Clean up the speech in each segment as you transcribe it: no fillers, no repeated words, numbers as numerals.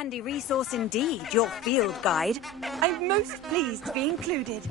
handy resource indeed, your field guide. I'm most pleased to be included.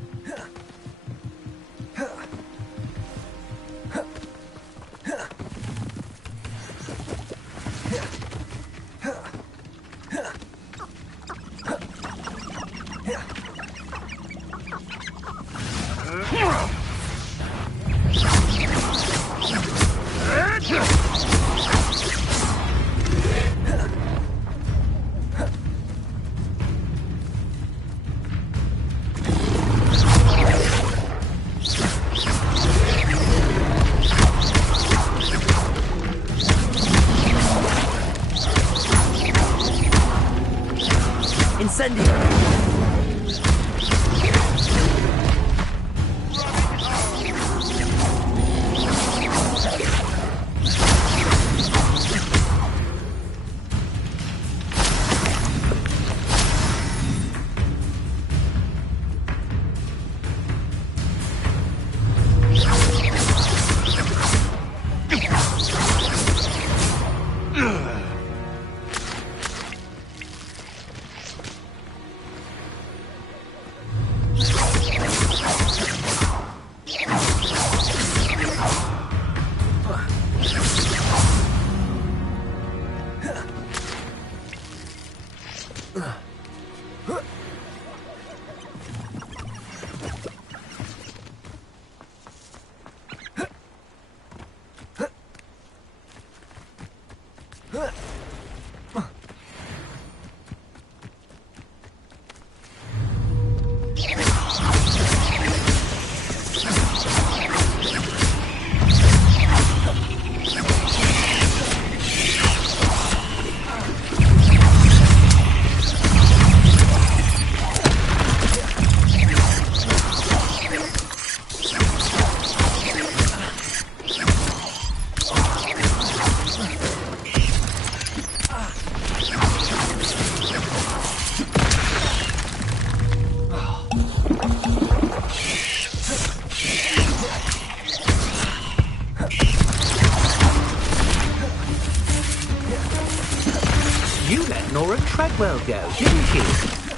Well, go, didn't you?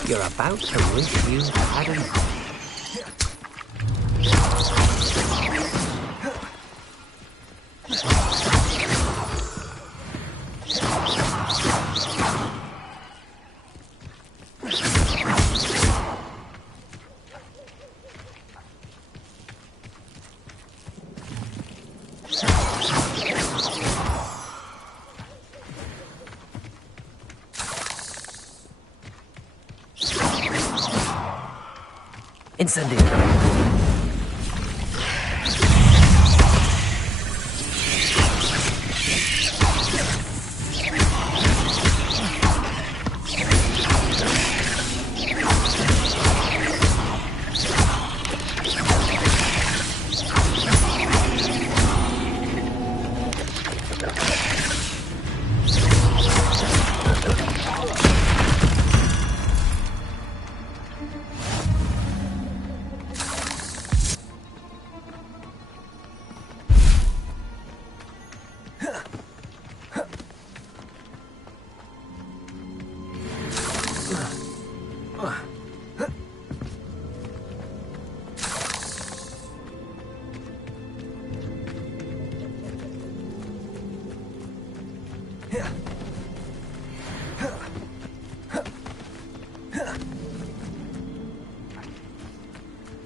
You're about to wish you hadn't. Incendio.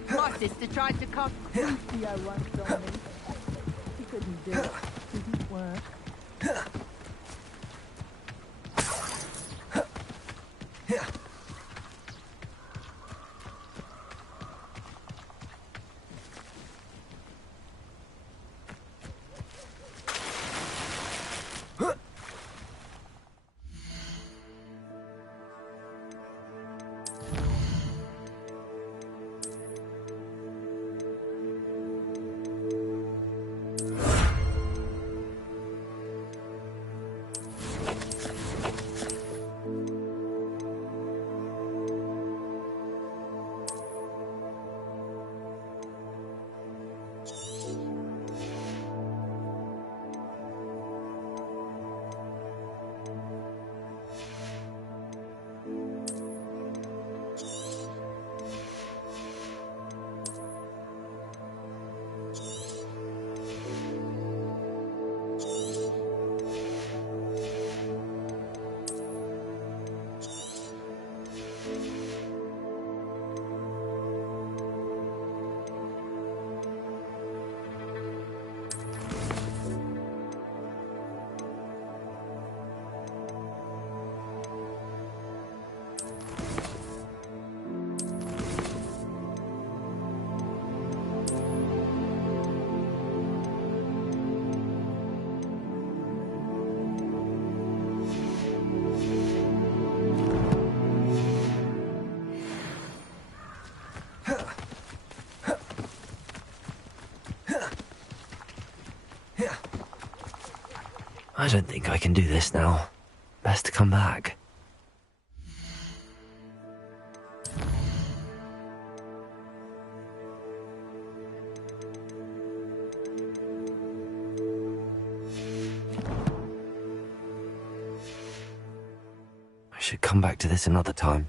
My sister tried to come Theo once on me. She couldn't do it. It didn't work. I don't think I can do this now. Best to come back. I should come back to this another time.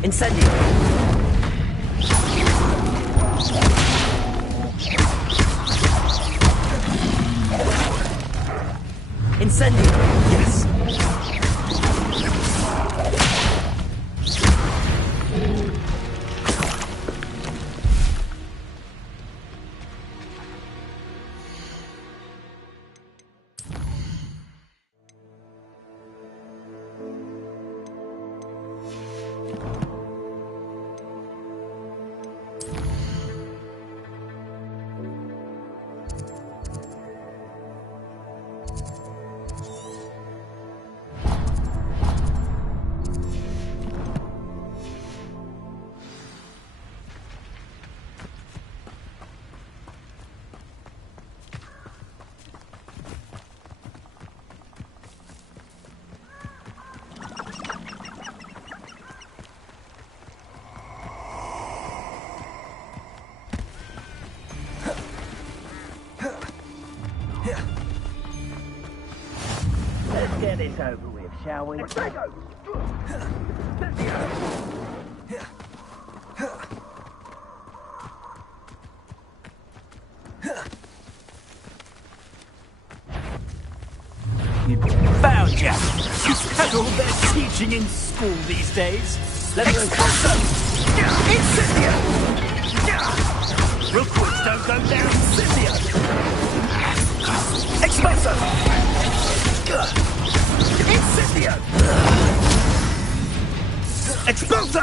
Incendio! Incendio! Yes! Let's get this over with, shall we? Found ya! Is that all they're teaching in school these days? Expulso! Incendio! Rookwoods don't go down, Incendio! Expulso! Incendio! Expulso!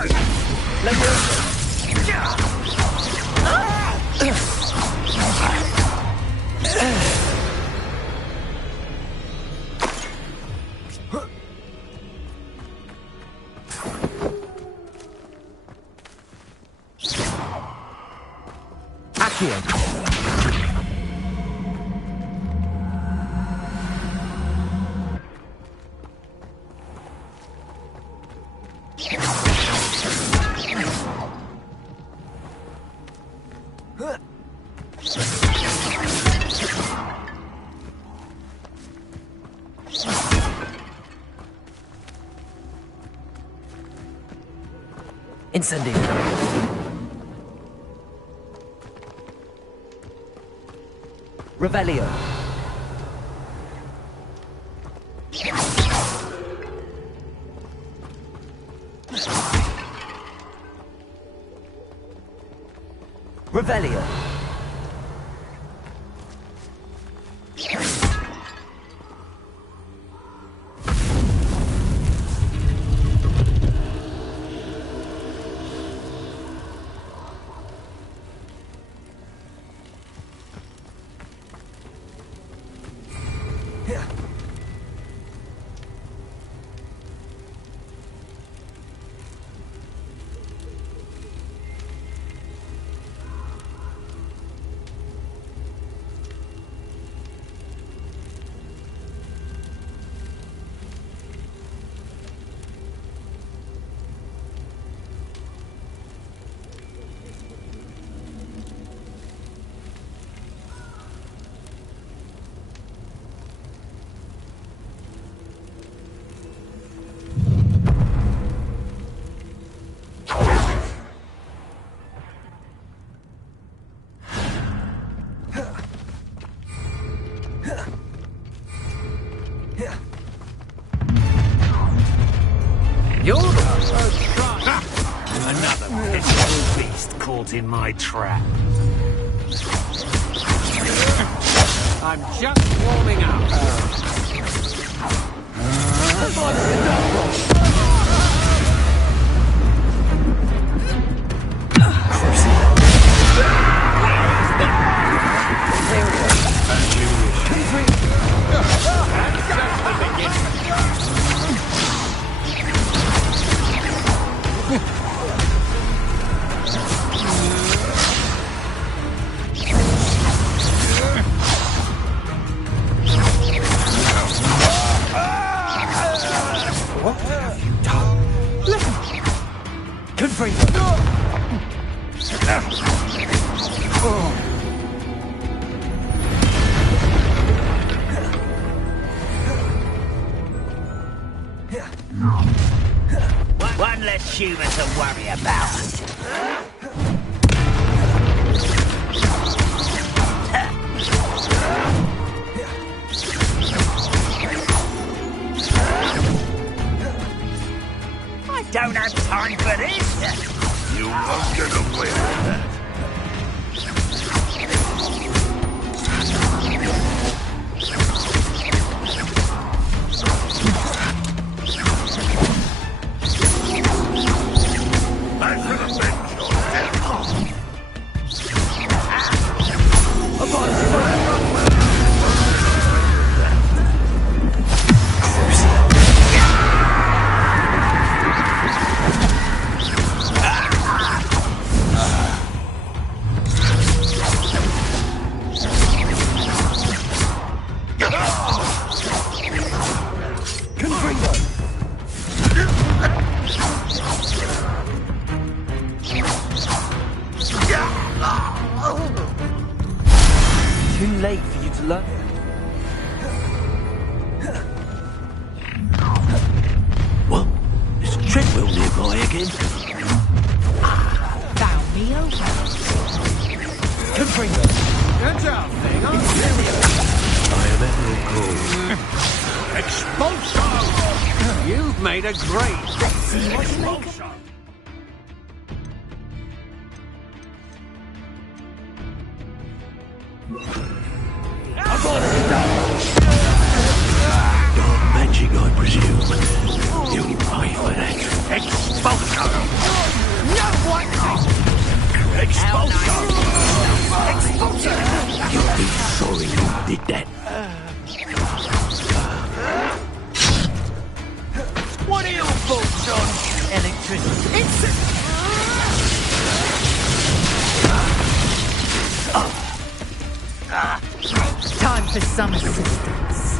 Incendio! Revelio! Revelio! caught in my trap. I'm just warming up. What have you done? Confringo! One less human to worry about. I don't have time for this. You won't get away with that. I should have been your death. Too late for you to learn. What? Is Treadwell nearby again? Found me over. Confringo! Good job, thing. I am at your call. Expulso! You've made a great... See what you make of. Dark magic, I presume. You'll pay for that. Expulso! No one! Expulso! Expulso! You'll be sorry you did that. What are your thoughts on electricity? Time for some assistance.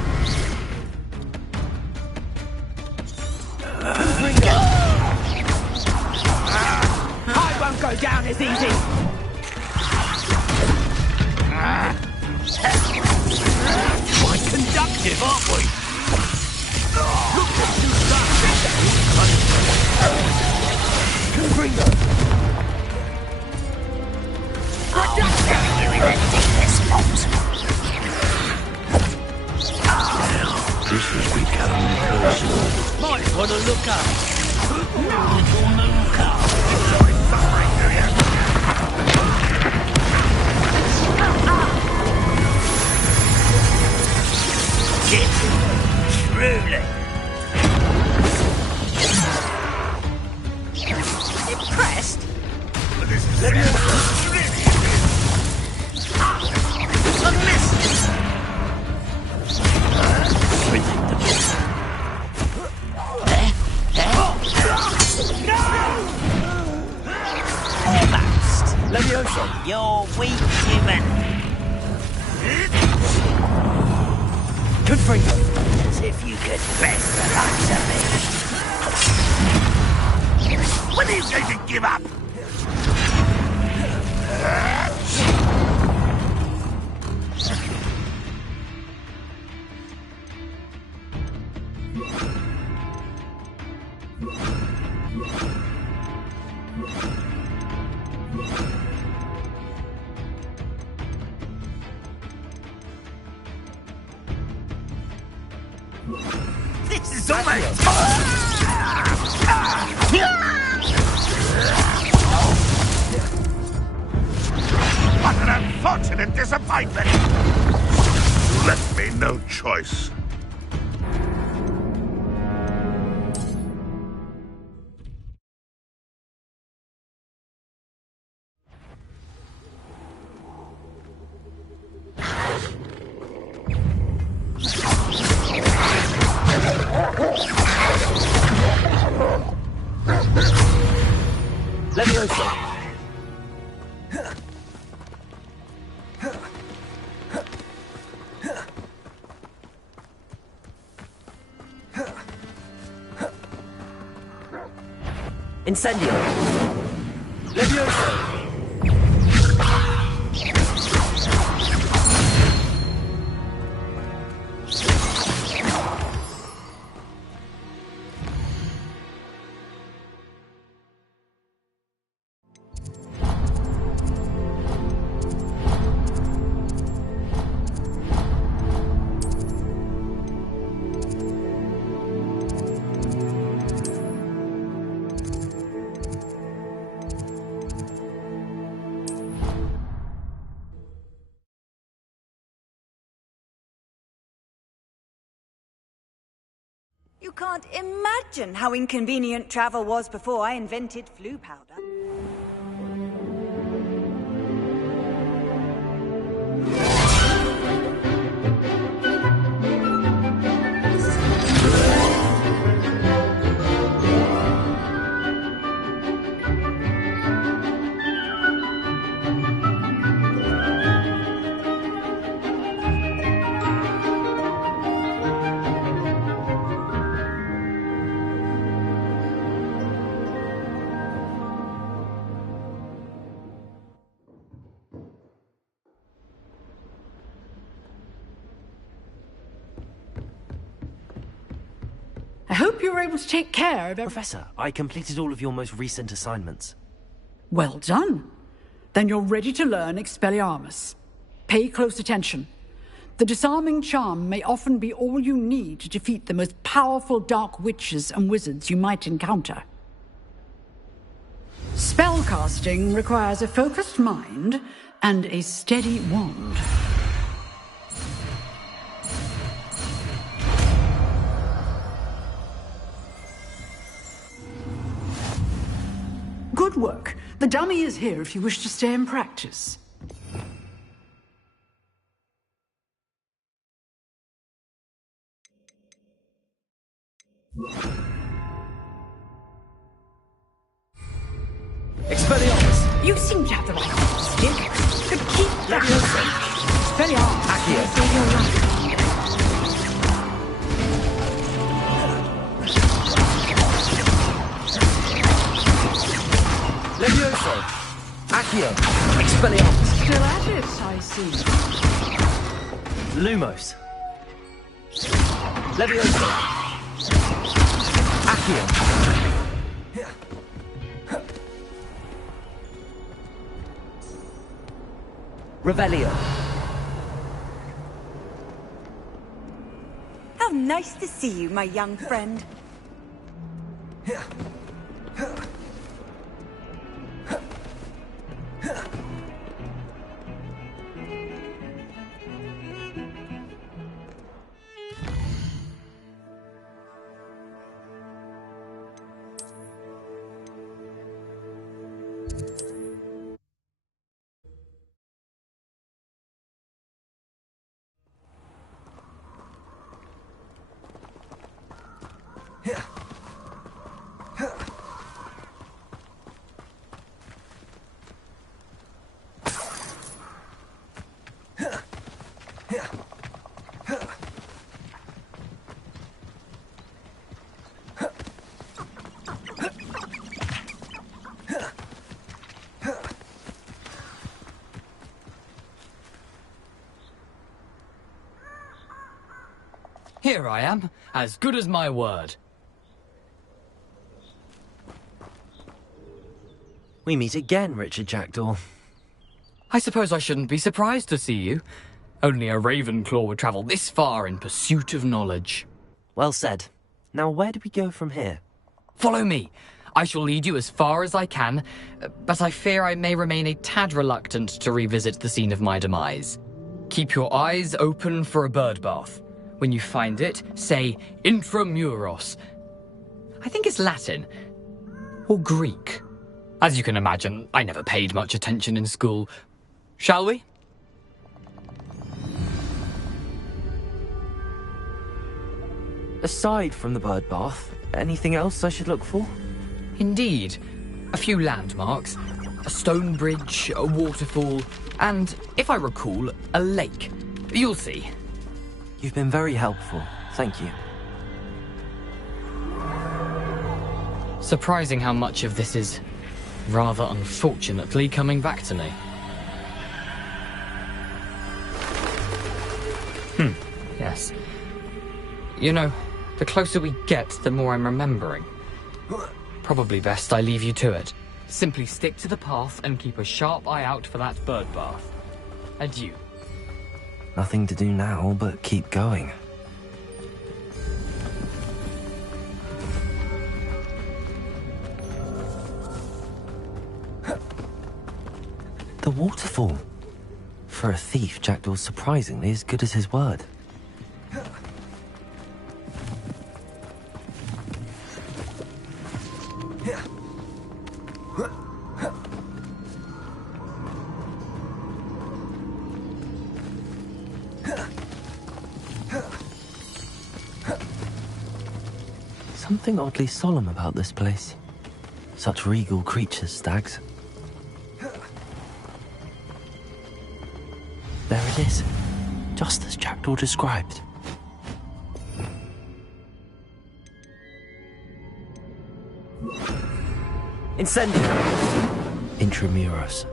I won't go down as easy. Quite conductive, aren't we? Look what you've done. This has become personal. Might want to look up. Might want to look up. Truly. Impressed? You're weak, human. Confringo! As if you could best the likes of me. When are you going to give up? This is almost... no choice. Levioso! Incendio! Levioso! You can't imagine how inconvenient travel was before I invented flu powder. I hope you were able to take care of everything. Professor, I completed all of your most recent assignments. Well done. Then you're ready to learn Expelliarmus. Pay close attention. The disarming charm may often be all you need to defeat the most powerful dark witches and wizards you might encounter. Spellcasting requires a focused mind and a steady wand. Good work. The dummy is here if you wish to stay and practice. Expelliarmus! You seem to have the right stick. But keep practicing. Expelliarmus. Accio. Levioso! Accio! Expelliarmus! Still at it, I see. Lumos! Levioso! Accio! Revelio! How nice to see you, my young friend. Here I am, as good as my word. We meet again, Richard Jackdaw. I suppose I shouldn't be surprised to see you. Only a Ravenclaw would travel this far in pursuit of knowledge. Well said. Now where do we go from here? Follow me. I shall lead you as far as I can, but I fear I may remain a tad reluctant to revisit the scene of my demise. Keep your eyes open for a bird bath. When you find it, say intramuros. I think it's Latin. Or Greek. As you can imagine, I never paid much attention in school. Shall we? Aside from the bird bath, anything else I should look for? Indeed. A few landmarks. A stone bridge, a waterfall, and, if I recall, a lake. You'll see. You've been very helpful. Thank you. Surprising how much of this is, rather unfortunately, coming back to me. Yes. You know, the closer we get, the more I'm remembering. Probably best I leave you to it. Simply stick to the path and keep a sharp eye out for that bird bath. Adieu. Nothing to do now but keep going. The waterfall. For a thief, Jackdaw's surprisingly as good as his word. Something oddly solemn about this place. Such regal creatures, stags. There it is, just as Jackdaw described. Incendio! Intramuros.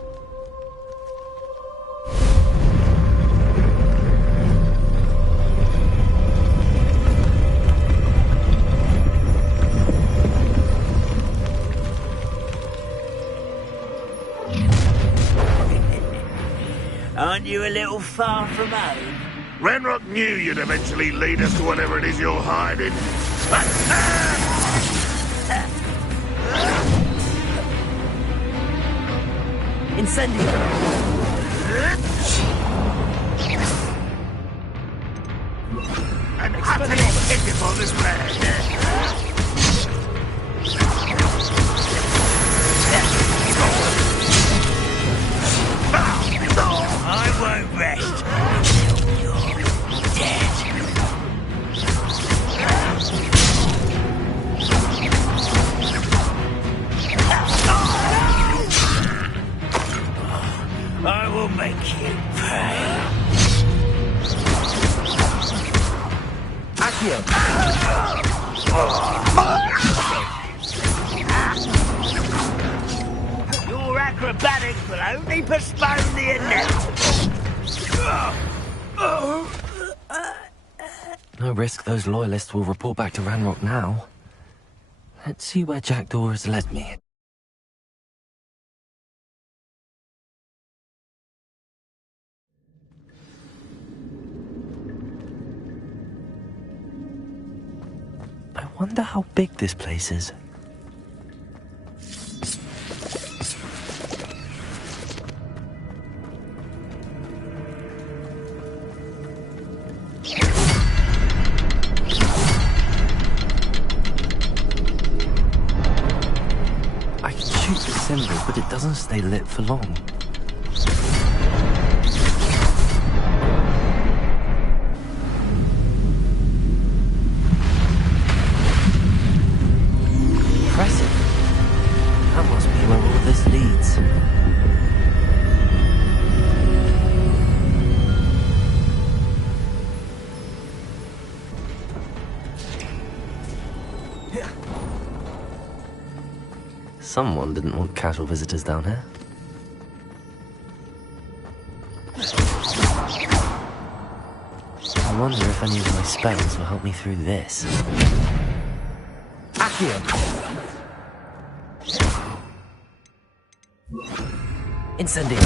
Aren't you a little far from home? Ranrock knew you'd eventually lead us to whatever it is you're hiding. Incendio! An utterly pitiful display. I won't rest until you're dead. I will make you pay. Your acrobatics will only postpone the inevitable. No risk those loyalists will report back to Ranrock now. Let's see where Jackdaw has led me. I wonder how big this place is. I can shoot the symbol, but it doesn't stay lit for long. Impressive. That must be where all this leads. Someone didn't want casual visitors down here. I wonder if any of my spells will help me through this. Accio! Incendio!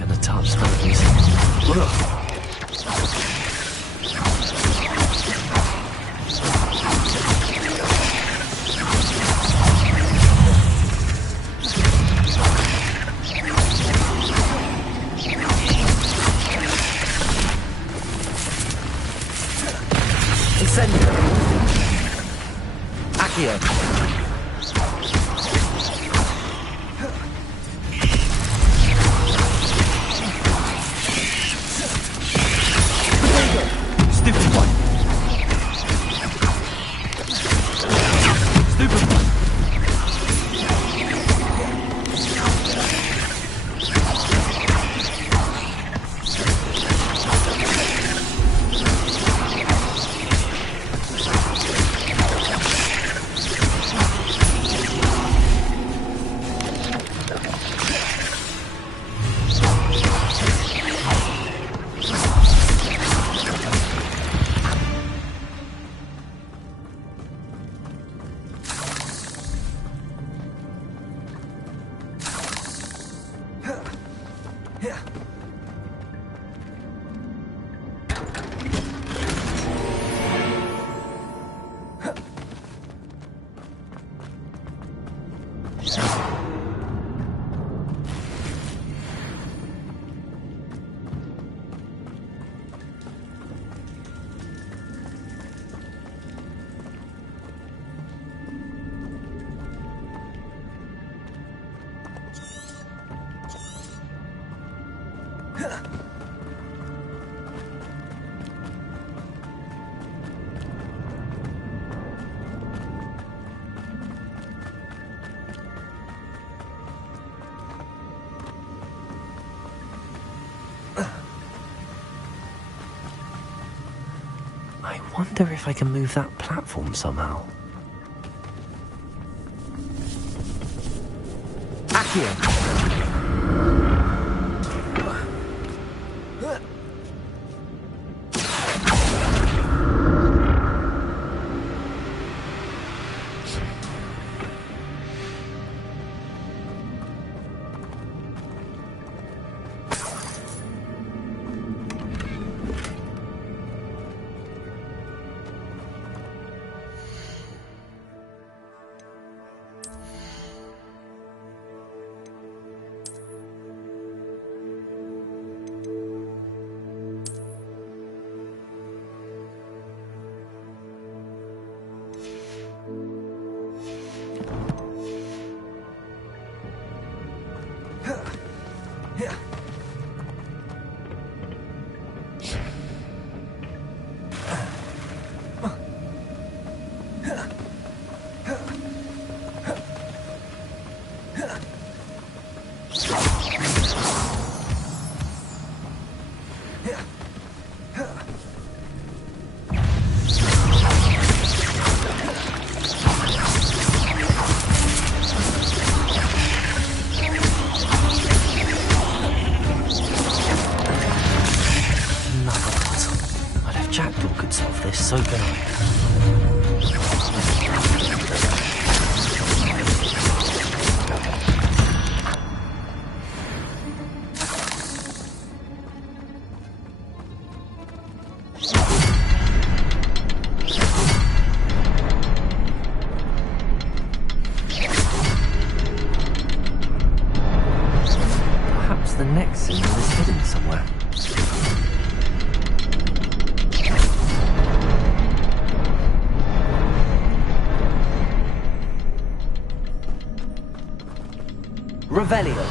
gonna touch those. Incendio. Accio. Stupid one. Stupid one. I wonder if I can move that platform somehow. Accio. So can I. Perhaps the next signal is hidden somewhere. Revelio.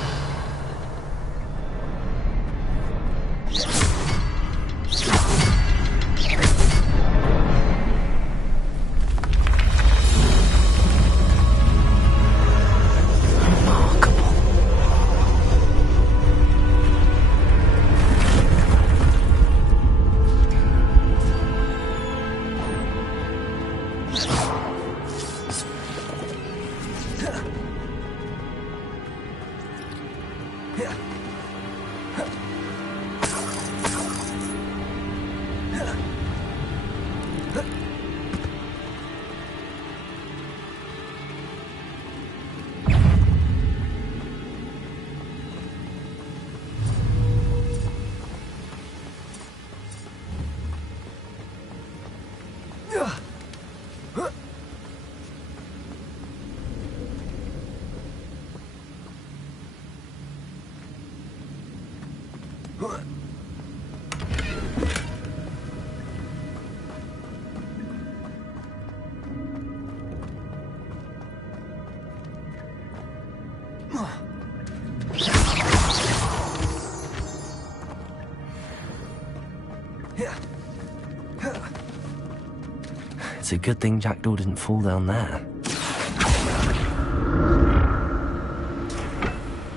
It's a good thing Jackdaw didn't fall down there.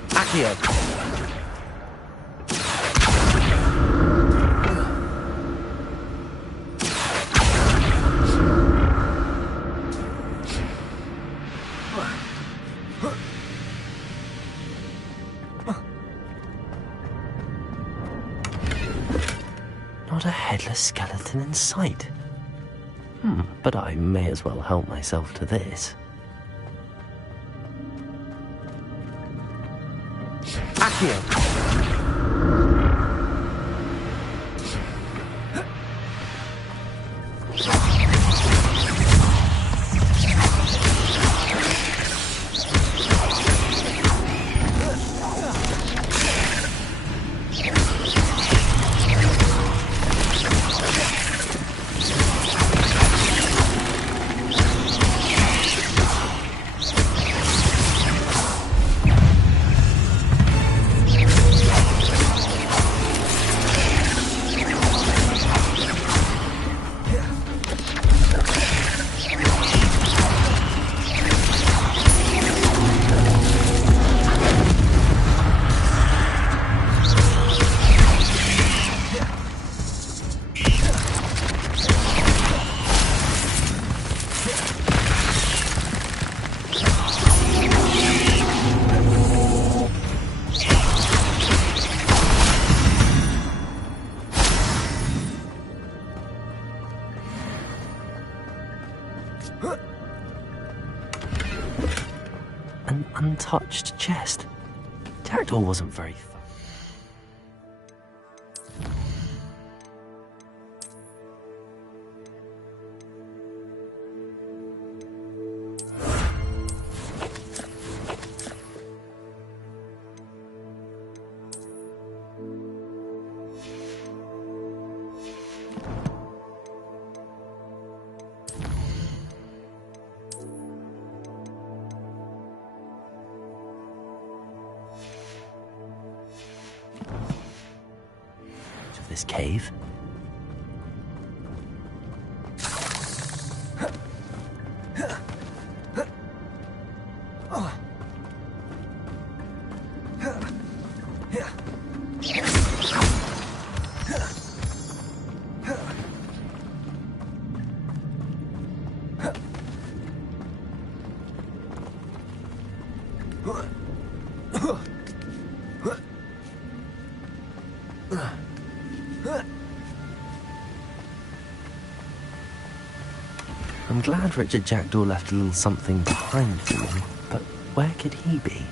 Accio! Not a headless skeleton in sight. But I may as well help myself to this. Accio! An untouched chest. Jackdaw wasn't very of this cave. I'm glad Richard Jackdaw left a little something behind for me, but where could he be?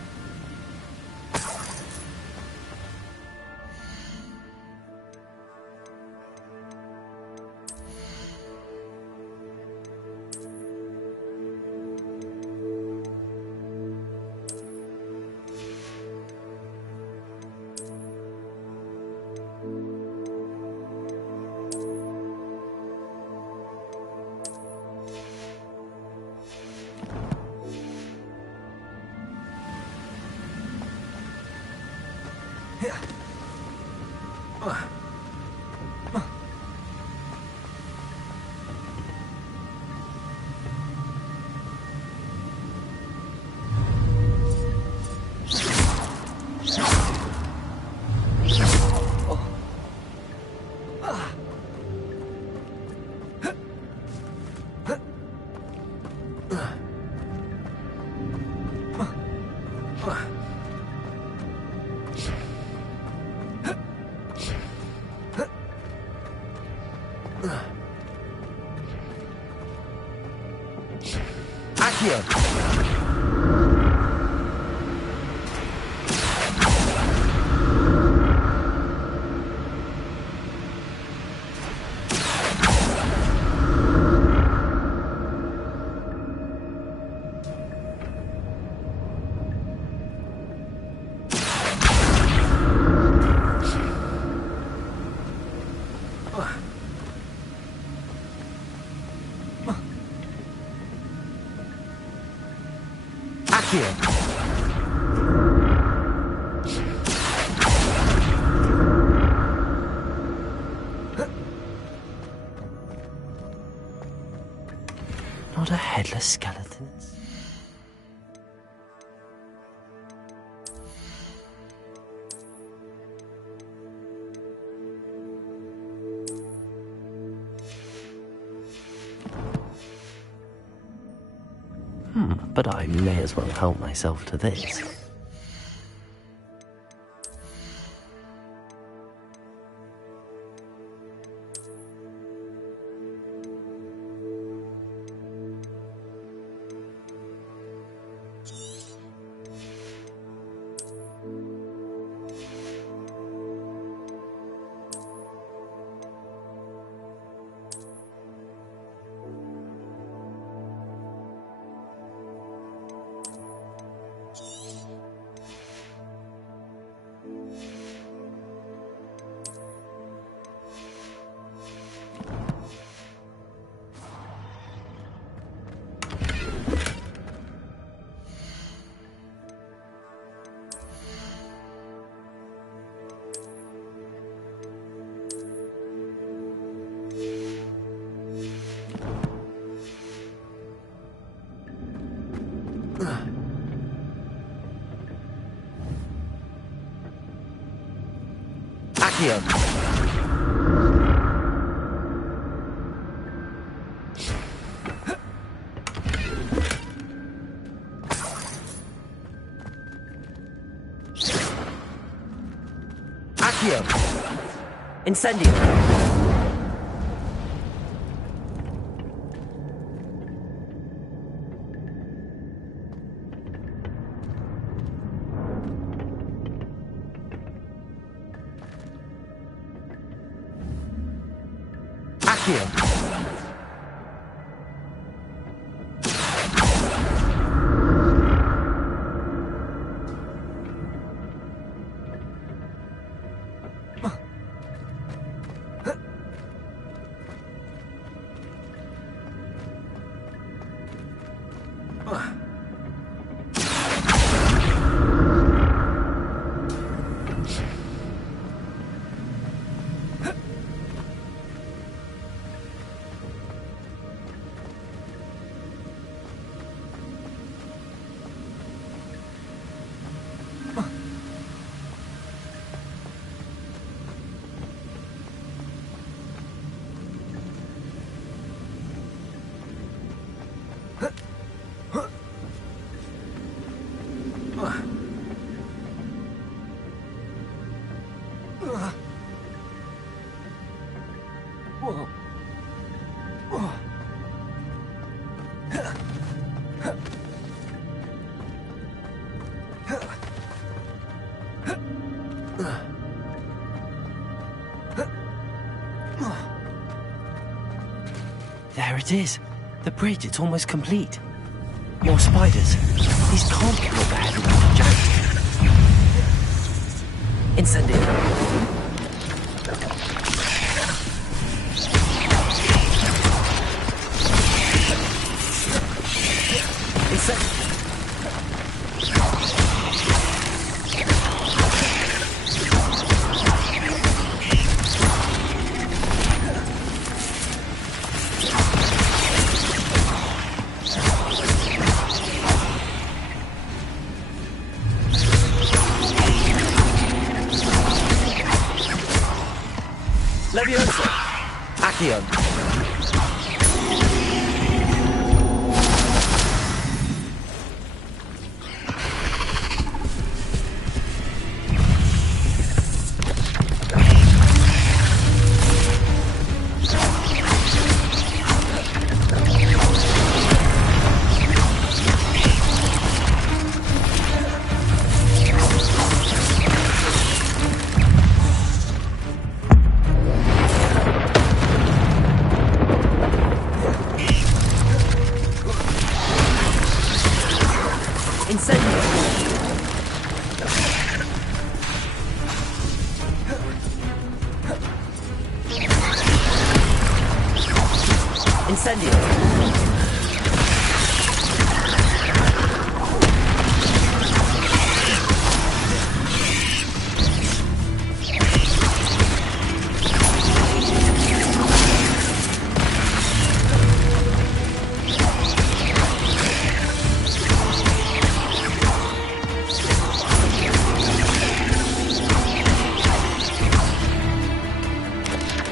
Not a headless skeleton. But I may as well help myself to this. Accio. Accio. Incendio. There it is. The bridge, it's almost complete. More spiders. These can't get overhead without a giant. Incendio. Leviosa. Accio.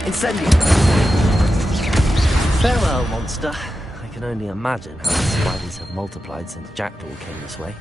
Incendio! Farewell, monster. I can only imagine how the spiders have multiplied since Jackdaw came this way.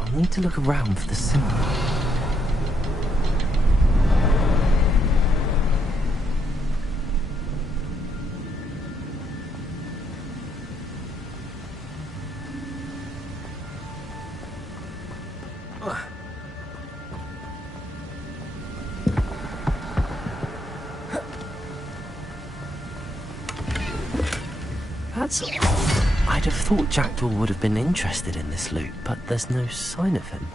I need to look around for the symbol. That's odd. I'd have thought Jackdaw would have been interested in this loot, but there's no sign of him.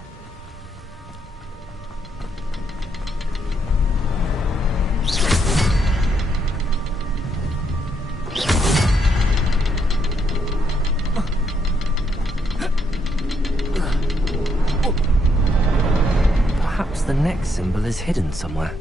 Perhaps the next symbol is hidden somewhere.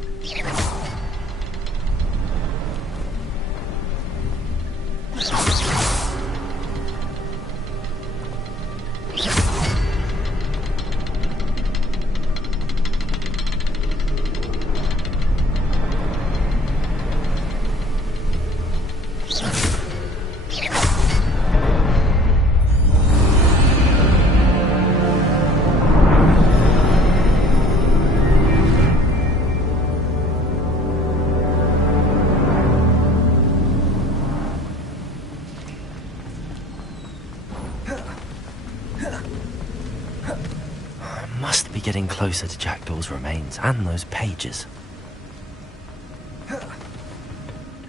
Must be getting closer to Jackdaw's remains and those pages.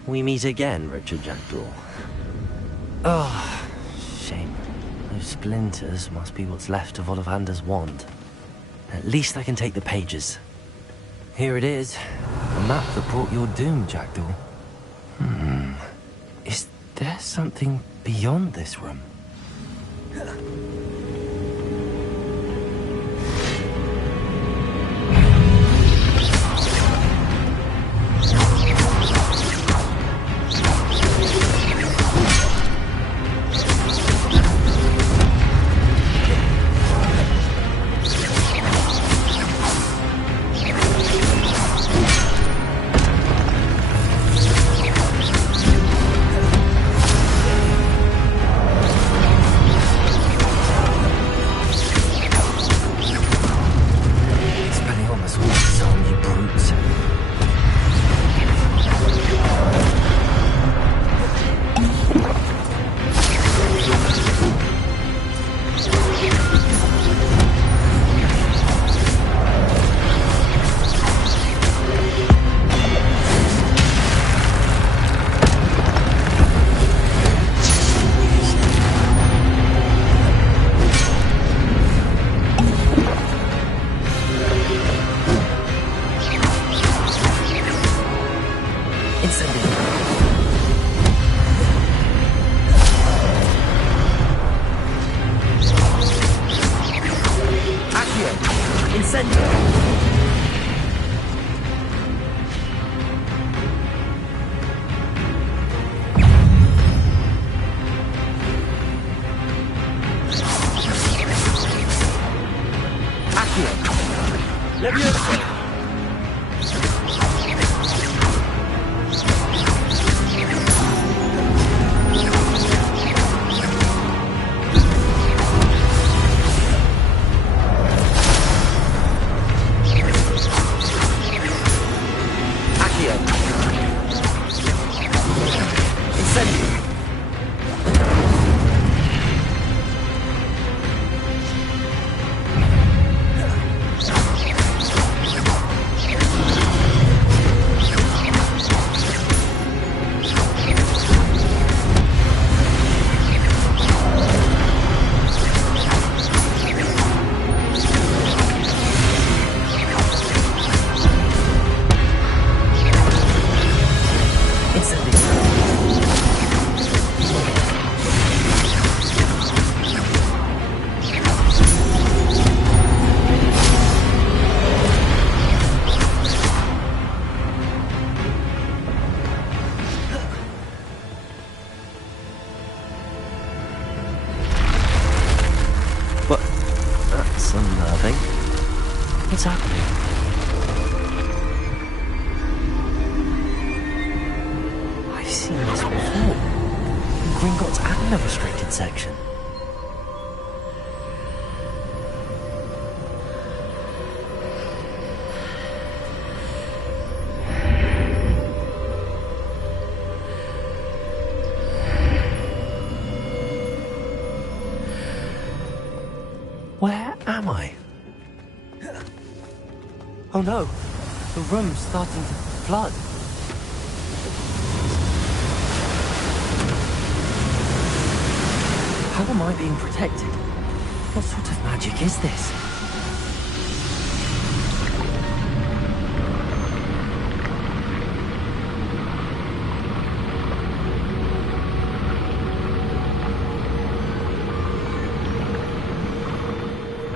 We meet again, Richard Jackdaw. Oh, shame. Those splinters must be what's left of Ollivander's wand. At least I can take the pages. Here it is. The map that brought your doom, Jackdaw. Is there something beyond this room? That's unnerving. What's happening? I've seen this before. In Gringotts and the restricted section. Where am I? Oh no, the room's starting to flood. How am I being protected? What sort of magic is this?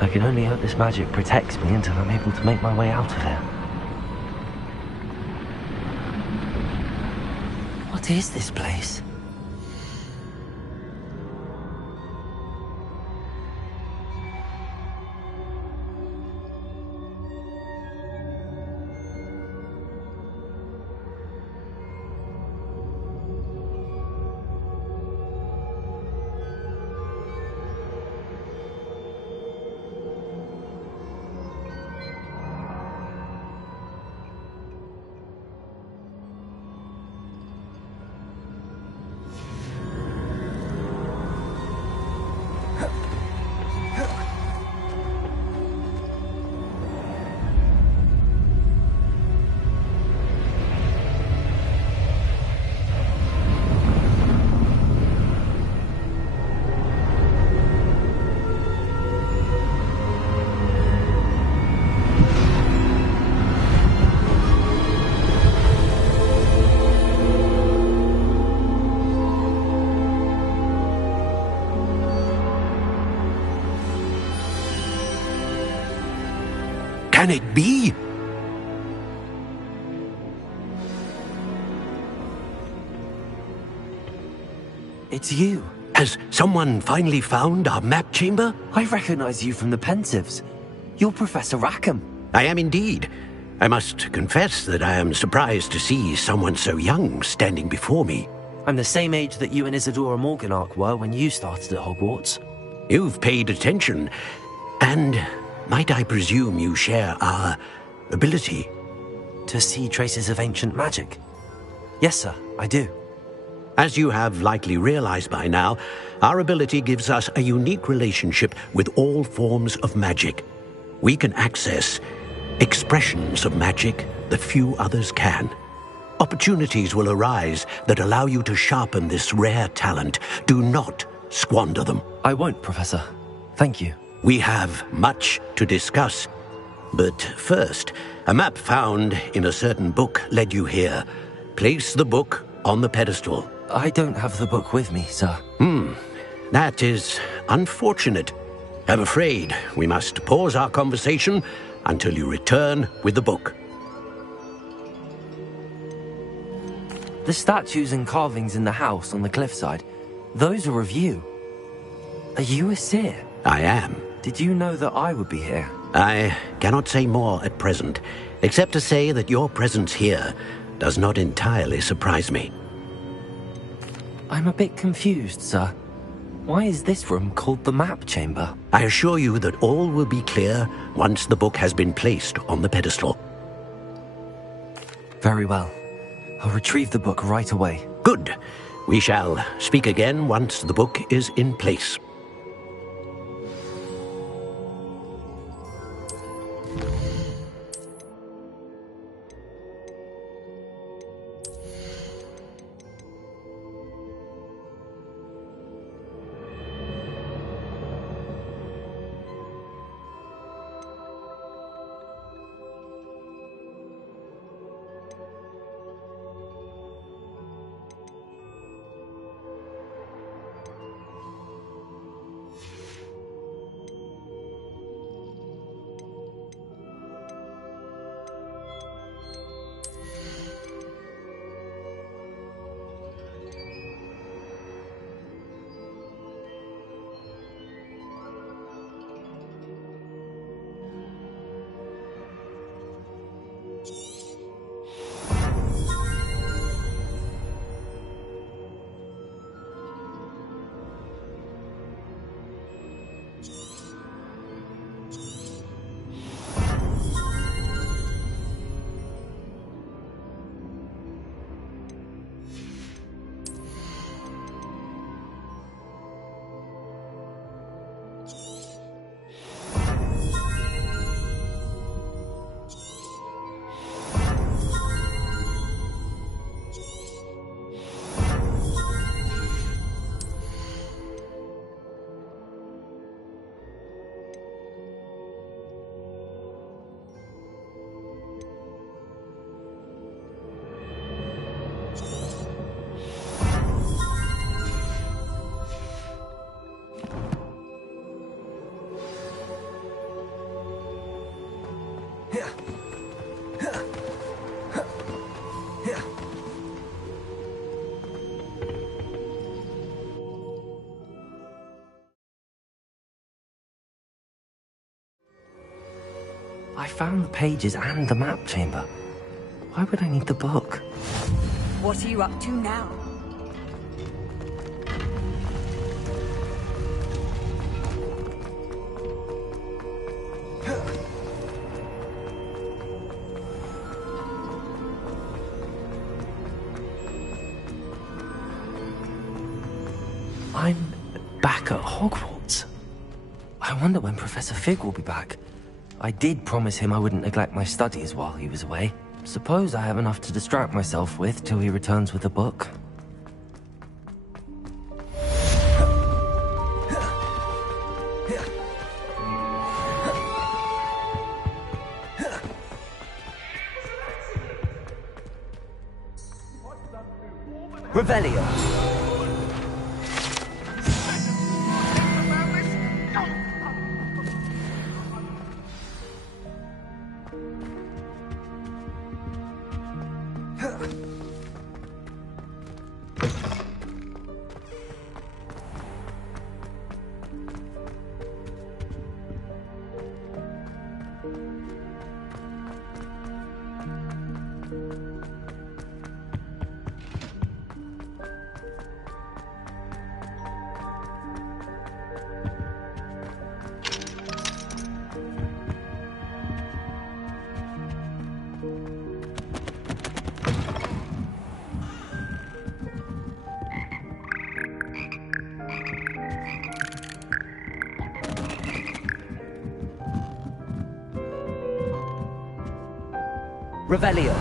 I can only hope this magic protects me until I'm able to make my way out of here. What is this place? Can it be? It's you. Has someone finally found our map chamber? I recognize you from the Pensives. You're Professor Rackham. I am indeed. I must confess that I am surprised to see someone so young standing before me. I'm the same age that you and Isadora Morganach were when you started at Hogwarts. You've paid attention, and might I presume you share our ability? To see traces of ancient magic? Yes, sir, I do. As you have likely realized by now, our ability gives us a unique relationship with all forms of magic. We can access expressions of magic that few others can. Opportunities will arise that allow you to sharpen this rare talent. Do not squander them. I won't, Professor. Thank you. We have much to discuss. But first, a map found in a certain book led you here. Place the book on the pedestal. I don't have the book with me, sir. That is unfortunate. I'm afraid we must pause our conversation until you return with the book. The statues and carvings in the house on the cliffside, those are of you. Are you a seer? I am. Did you know that I would be here? I cannot say more at present, except to say that your presence here does not entirely surprise me. I'm a bit confused, sir. Why is this room called the map chamber? I assure you that all will be clear once the book has been placed on the pedestal. Very well. I'll retrieve the book right away. Good. We shall speak again once the book is in place. I found the pages and the map chamber. Why would I need the book? What are you up to now? I'm back at Hogwarts. I wonder when Professor Fig will be back. I did promise him I wouldn't neglect my studies while he was away. Suppose I have enough to distract myself with till he returns with a book. Revelio. Revelio.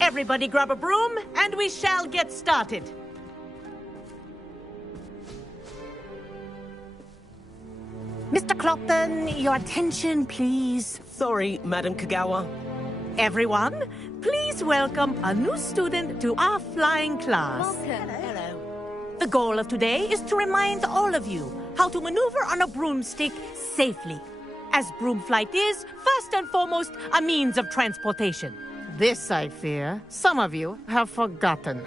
Everybody grab a broom, and we shall get started. Mr. Clopton, your attention, please. Sorry, Madam Kagawa. Everyone, please welcome a new student to our flying class. Welcome. Hello. The goal of today is to remind all of you how to maneuver on a broomstick safely, as broom flight is, first and foremost, a means of transportation. This, I fear, some of you have forgotten.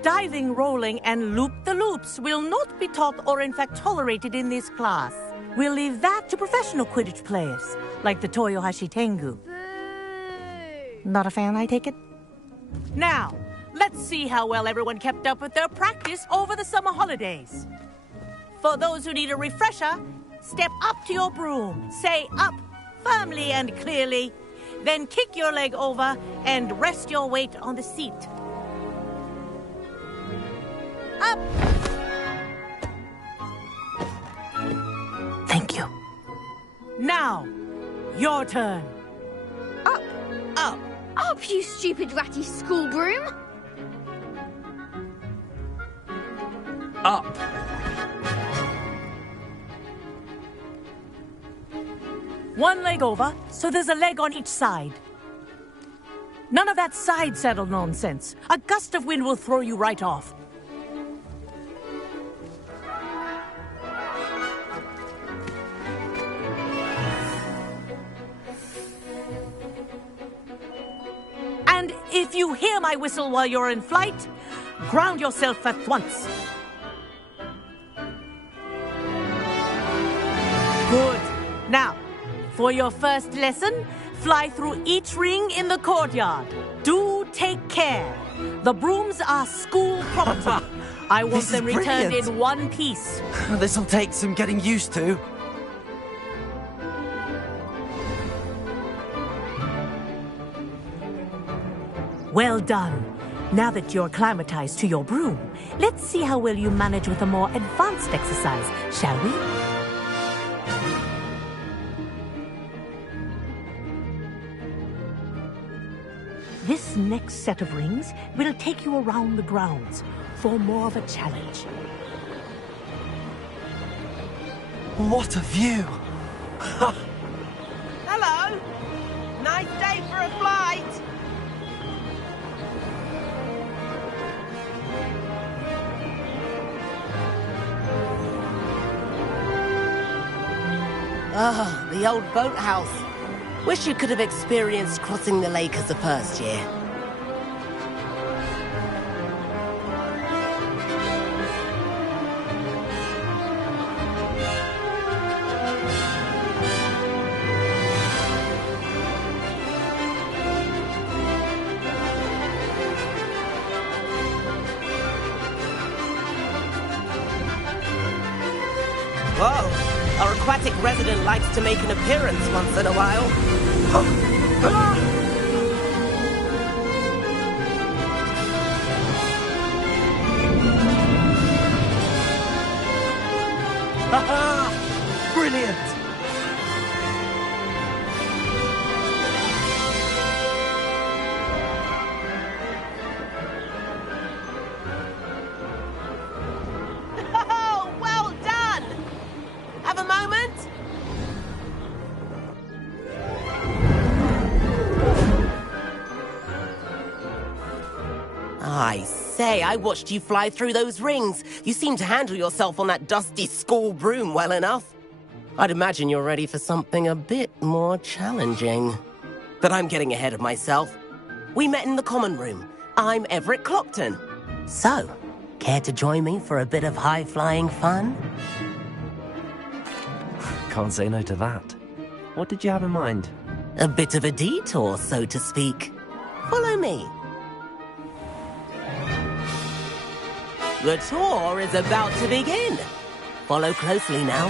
Diving, rolling, and loop-the-loops will not be taught or in fact tolerated in this class. We'll leave that to professional Quidditch players, like the Toyohashi Tengu. Boo! Not a fan, I take it? Now, let's see how well everyone kept up with their practice over the summer holidays. For those who need a refresher, step up to your broom, say up firmly and clearly, then kick your leg over and rest your weight on the seat. Up! Thank you. Now, your turn. Up! Up! Up, you stupid ratty school broom! up. One leg over, so there's a leg on each side. None of that side saddle nonsense. A gust of wind will throw you right off. And if you hear my whistle while you're in flight, ground yourself at once. Good. Now, for your first lesson, fly through each ring in the courtyard. Do take care. The brooms are school property. I want them returned in one piece. This'll take some getting used to. Well done. Now that you're acclimatized to your broom, let's see how well you manage with a more advanced exercise, shall we? This next set of rings will take you around the grounds for more of a challenge. What a view! Hello! Nice day for a flight! Ah, the old boathouse. Wish you could have experienced crossing the lake as a first year. Whoa, our aquatic resident likes to make an appearance once in a while. Brilliant! Oh, well done! Have a moment? I say, I watched you fly through those rings. You seem to handle yourself on that dusty school broom well enough. I'd imagine you're ready for something a bit more challenging. But I'm getting ahead of myself. We met in the common room. I'm Everett Clockton. So, care to join me for a bit of high-flying fun? Can't say no to that. What did you have in mind? A bit of a detour, so to speak. Follow me. The tour is about to begin. Follow closely now.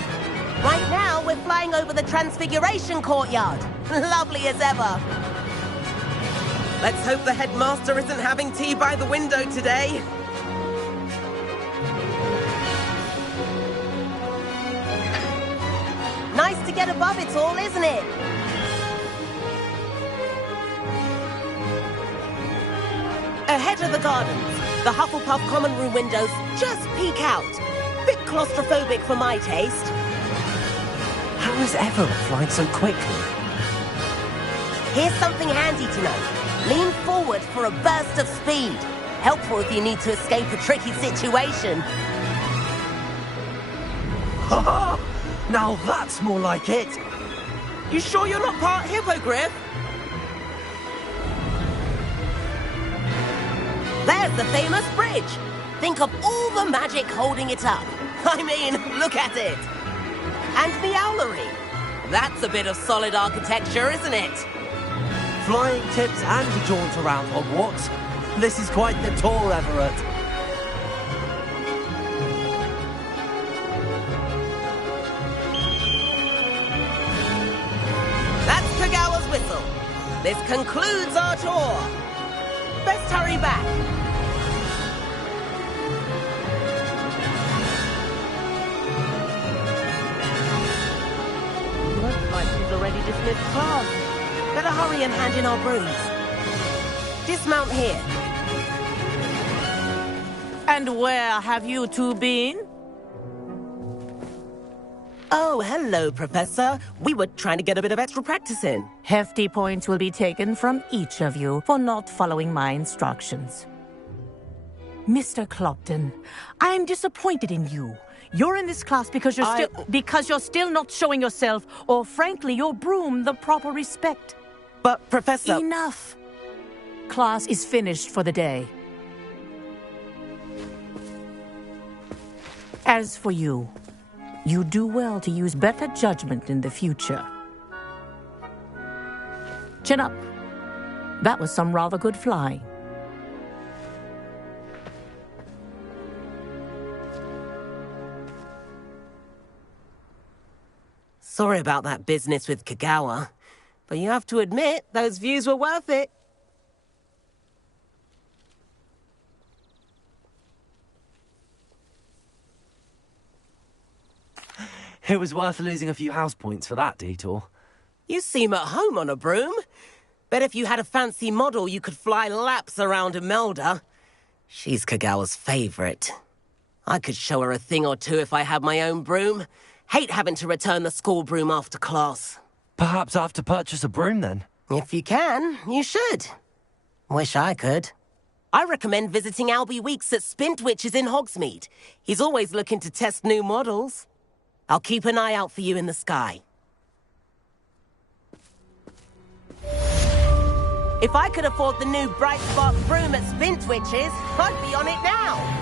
Right now, we're flying over the Transfiguration Courtyard. Lovely as ever. Let's hope the headmaster isn't having tea by the window today. Nice to get above it all, isn't it? Ahead of the gardens, the Hufflepuff common room windows just peek out. Bit claustrophobic for my taste. How is Everett flying so quickly? Here's something handy to know. Lean forward for a burst of speed. Helpful if you need to escape a tricky situation. Now that's more like it. You sure you're not part hippogriff? There's the famous bridge. Think of all the magic holding it up. I mean, look at it. And the owlery. That's a bit of solid architecture, isn't it? Flying tips and a jaunt around Hogwarts. This is quite the tour, Everett. That's Kagawa's whistle. This concludes our tour. Best hurry back. Looks like we've already dismissed class. Better hurry and hand in our brooms. Dismount here. And where have you two been? Oh, hello, Professor. We were trying to get a bit of extra practice in. Hefty points will be taken from each of you for not following my instructions. Mr. Clopton, I am disappointed in you. You're in this class because you're still not showing yourself, or frankly, your broom, the proper respect. But, Professor... Enough. Class is finished for the day. As for you, you do well to use better judgment in the future. Chin up. That was some rather good flying. Sorry about that business with Kagawa, but you have to admit, those views were worth it. It was worth losing a few house points for that detour. You seem at home on a broom. Bet if you had a fancy model, you could fly laps around Imelda. She's Kagawa's favorite. I could show her a thing or two if I had my own broom. Hate having to return the school broom after class. Perhaps I have to purchase a broom then? If you can, you should. Wish I could. I recommend visiting Albie Weeks at Spintwitches in Hogsmeade. He's always looking to test new models. I'll keep an eye out for you in the sky. If I could afford the new Bright Spark broom at Spintwitches, I'd be on it now.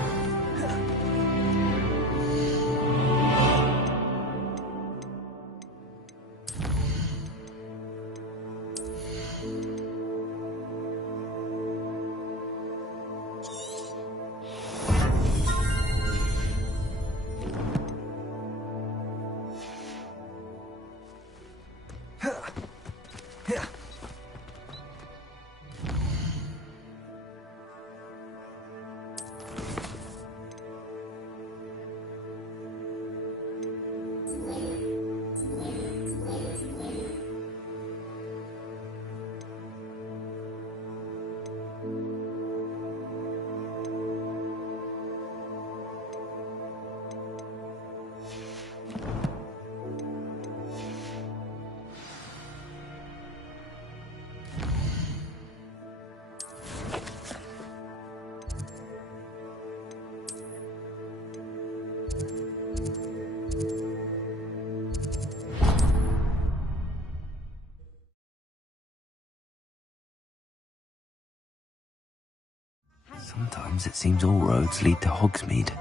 Sometimes it seems all roads lead to Hogsmeade.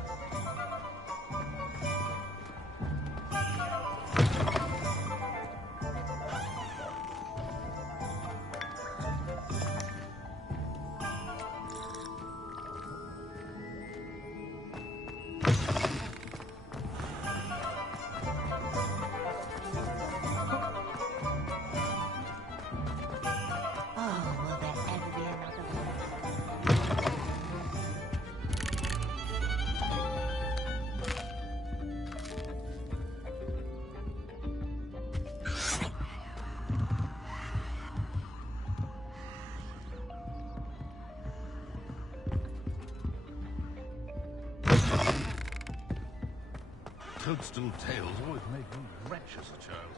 Toadstool tales always made me wretch as a child.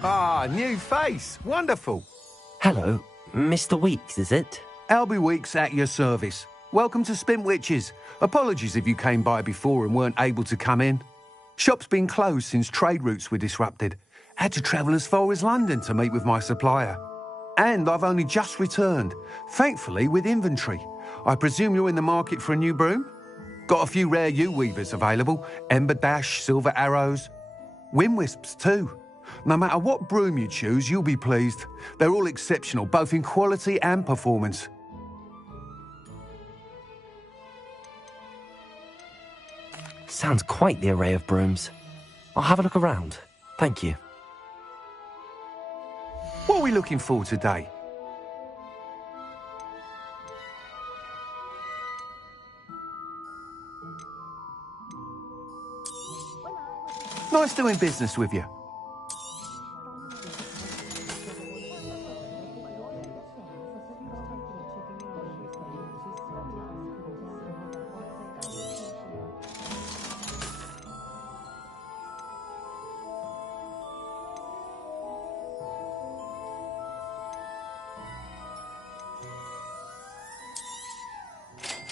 Ah, new face. Wonderful. Hello, Mr. Weeks, is it? Albie Weeks at your service. Welcome to Spintwitches. Apologies if you came by before and weren't able to come in. Shop's been closed since trade routes were disrupted. Had to travel as far as London to meet with my supplier. And I've only just returned, thankfully with inventory. I presume you're in the market for a new broom? Got a few rare U-weavers available. Ember Dash, Silver Arrows. Wind Wisps too. No matter what broom you choose, you'll be pleased. They're all exceptional, both in quality and performance. Sounds quite the array of brooms. I'll have a look around. Thank you. What are we looking for today? Nice doing business with you.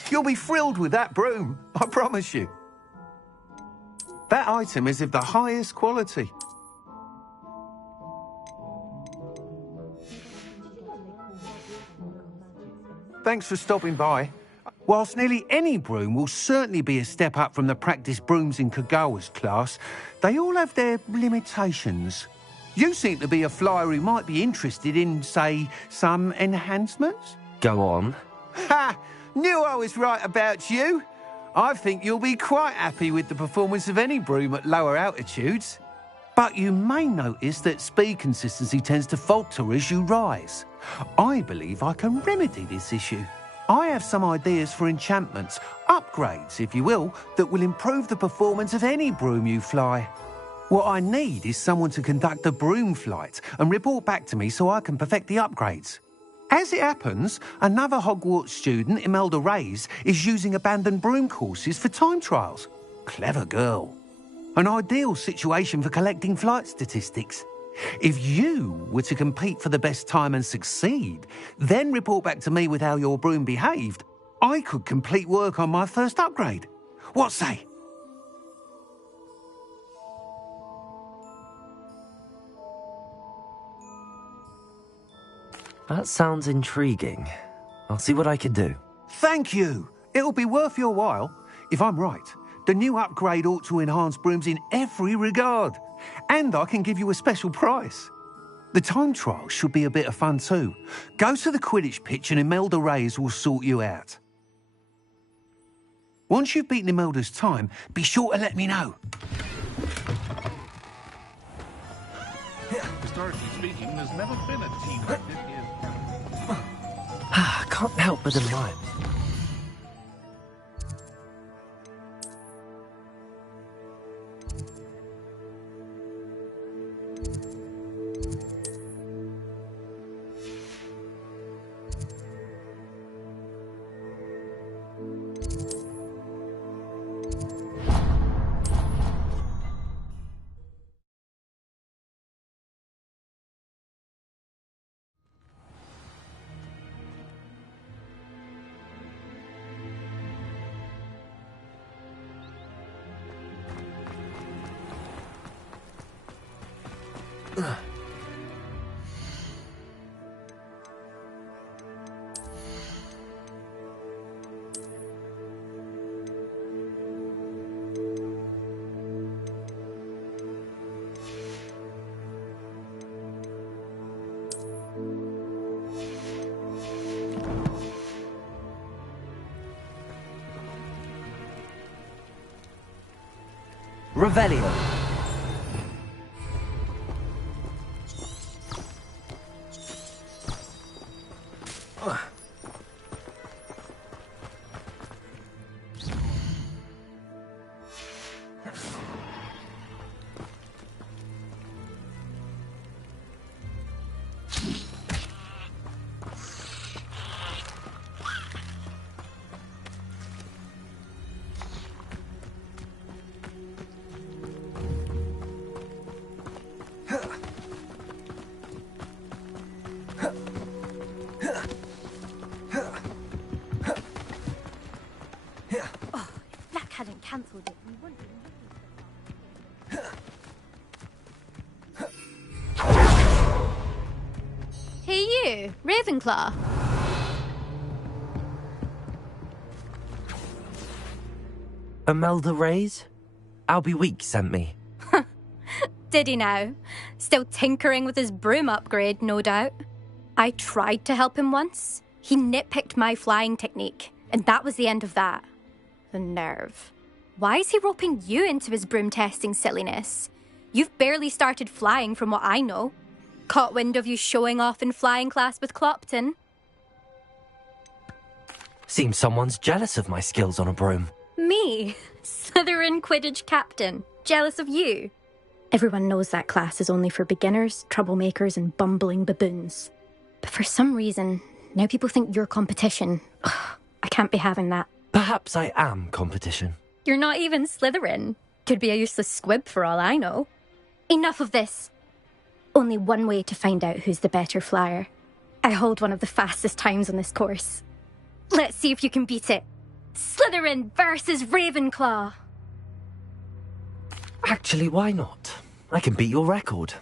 You'll be thrilled with that broom, I promise you. That item is of the highest quality. Thanks for stopping by. Whilst nearly any broom will certainly be a step up from the practice brooms in Kagawa's class, they all have their limitations. You seem to be a flyer who might be interested in, say, some enhancements? Go on. Ha! Knew I was right about you. I think you'll be quite happy with the performance of any broom at lower altitudes. But you may notice that speed consistency tends to falter as you rise. I believe I can remedy this issue. I have some ideas for enchantments, upgrades, if you will, that will improve the performance of any broom you fly. What I need is someone to conduct a broom flight and report back to me so I can perfect the upgrades. As it happens, another Hogwarts student, Imelda Reyes, is using abandoned broom courses for time trials. Clever girl. An ideal situation for collecting flight statistics. If you were to compete for the best time and succeed, then report back to me with how your broom behaved, I could complete work on my first upgrade. What say? That sounds intriguing. I'll see what I can do. Thank you. It'll be worth your while. If I'm right, the new upgrade ought to enhance brooms in every regard. And I can give you a special price. The time trial should be a bit of fun too. Go to the Quidditch pitch and Imelda Reyes will sort you out. Once you've beaten Imelda's time, be sure to let me know. Historically speaking, there's never been a team like this here. I can't help but admire. Revelio. Cancelled it. We wouldn't be Hey you, Ravenclaw. Imelda Reyes? Albie Week sent me. Did he now? Still tinkering with his broom upgrade, no doubt. I tried to help him once. He nitpicked my flying technique, and that was the end of that. The nerve. Why is he roping you into his broom testing silliness? You've barely started flying from what I know. Caught wind of you showing off in flying class with Clopton. Seems someone's jealous of my skills on a broom. Me? Slytherin Quidditch captain. Jealous of you? Everyone knows that class is only for beginners, troublemakers, and bumbling baboons. But for some reason, now people think you're competition. Ugh, I can't be having that. Perhaps I am competition. You're not even Slytherin. Could be a useless squib for all I know. Enough of this. Only one way to find out who's the better flyer. I hold one of the fastest times on this course. Let's see if you can beat it. Slytherin versus Ravenclaw. Actually, why not? I can beat your record.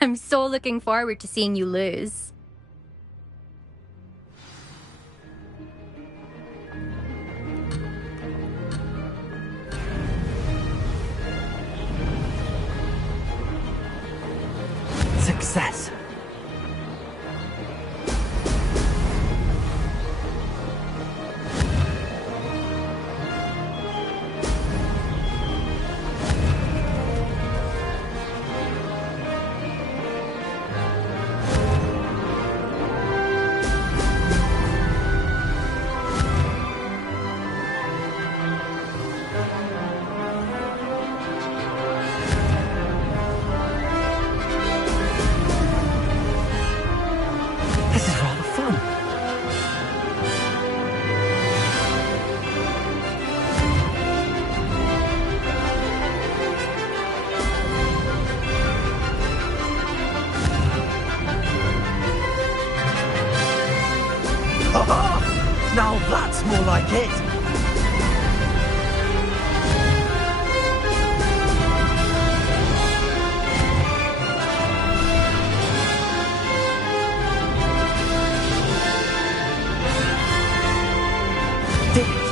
I'm so looking forward to seeing you lose. Success. This is rather fun. Now that's more like it. Did it.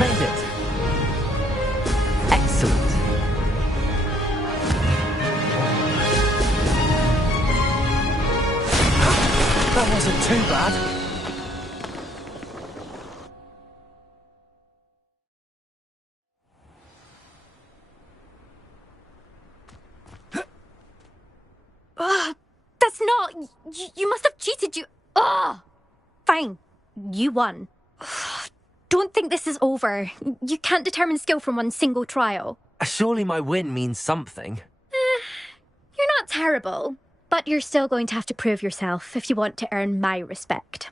Made it. Excellent. That wasn't too bad. Ugh, that's not... You must have cheated, you... Ugh! Fine. You won. Don't think this is over. You can't determine skill from one single trial. Surely my win means something. You're not terrible, but you're still going to have to prove yourself if you want to earn my respect.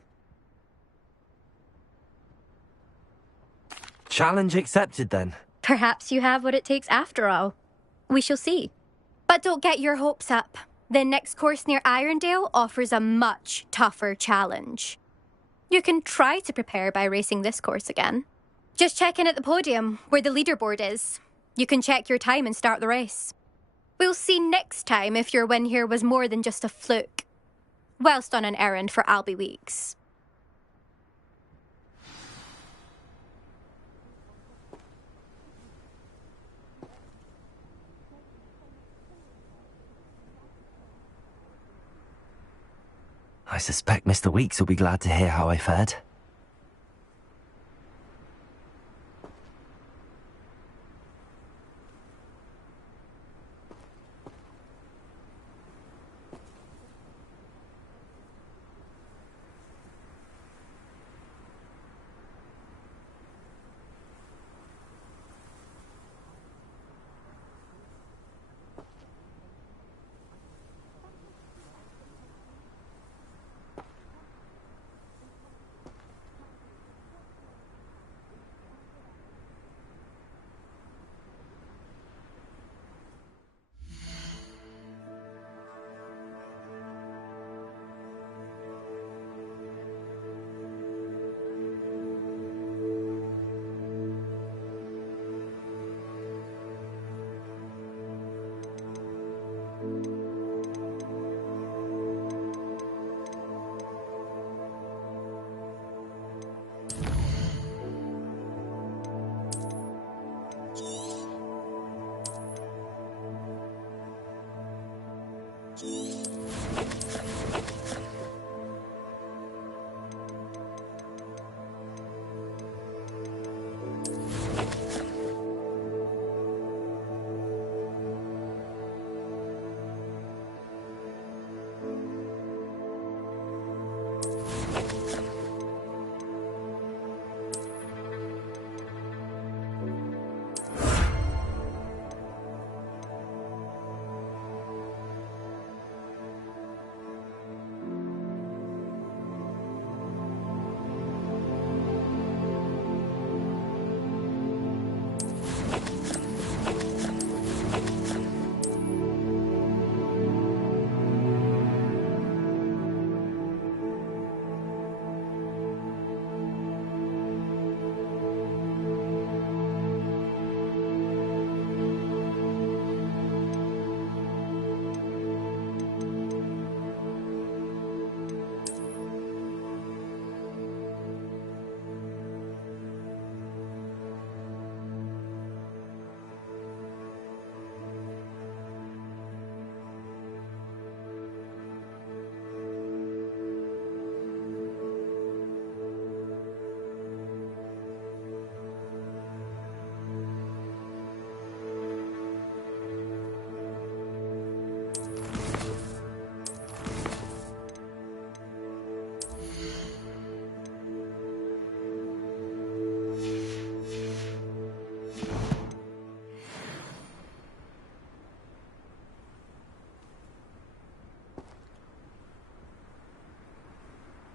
Challenge accepted then. Perhaps you have what it takes after all. We shall see. But don't get your hopes up. The next course near Irondale offers a much tougher challenge. You can try to prepare by racing this course again. Just check in at the podium, where the leaderboard is. You can check your time and start the race. We'll see next time if your win here was more than just a fluke. Whilst on an errand for Albie Weeks. I suspect Mr. Weeks will be glad to hear how I fared.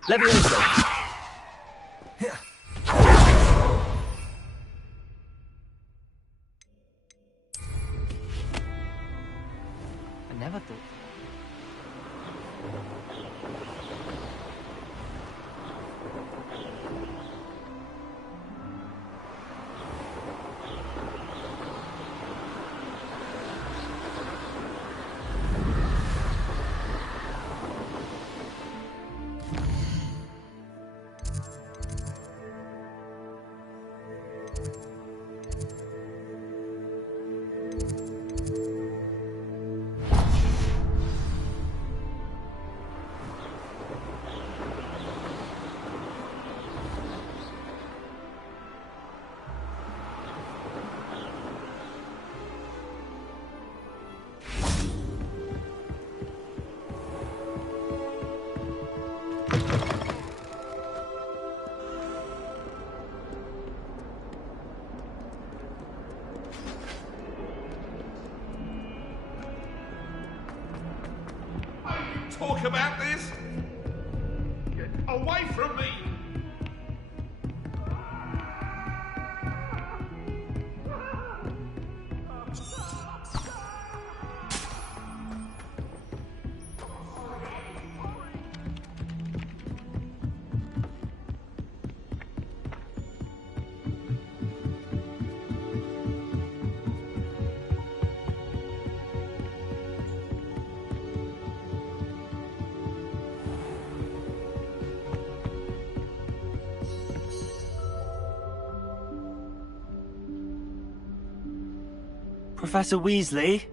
Leviosa! I never thought... Talk about this? Get away from me! Professor Weasley?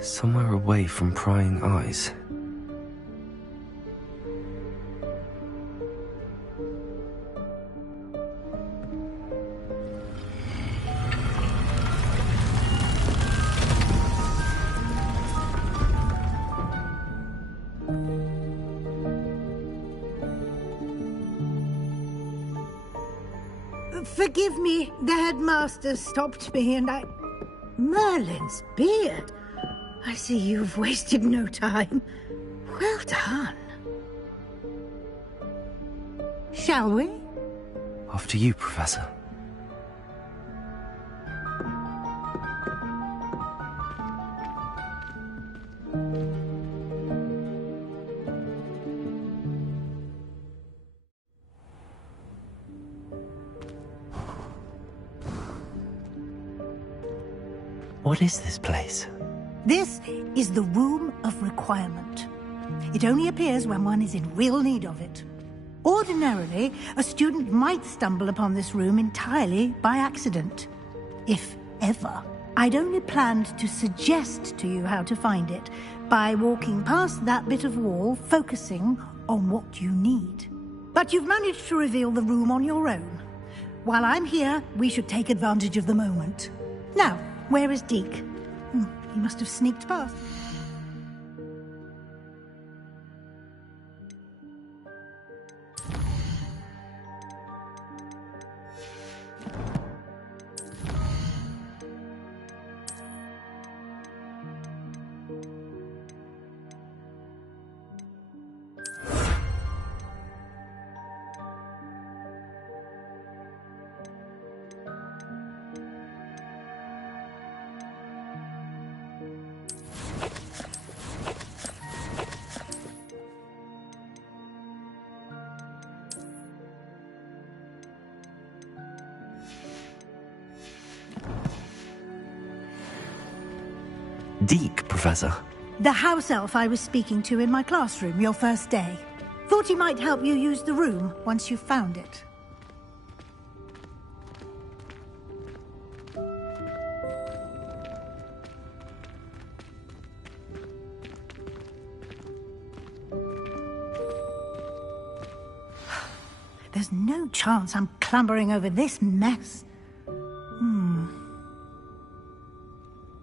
Somewhere away from prying eyes. Forgive me, the headmaster stopped me and I... Merlin's beard. I see you've wasted no time. Well done. Shall we? After you, Professor. What is this place? This is the Room of Requirement. It only appears when one is in real need of it. Ordinarily, a student might stumble upon this room entirely by accident. If ever. I'd only planned to suggest to you how to find it by walking past that bit of wall, focusing on what you need. But you've managed to reveal the room on your own. While I'm here, we should take advantage of the moment. Now, where is Deke? He must have sneaked past. Deke, Professor. The house elf I was speaking to in my classroom your first day. Thought he might help you use the room once you've found it. There's no chance I'm clambering over this mess.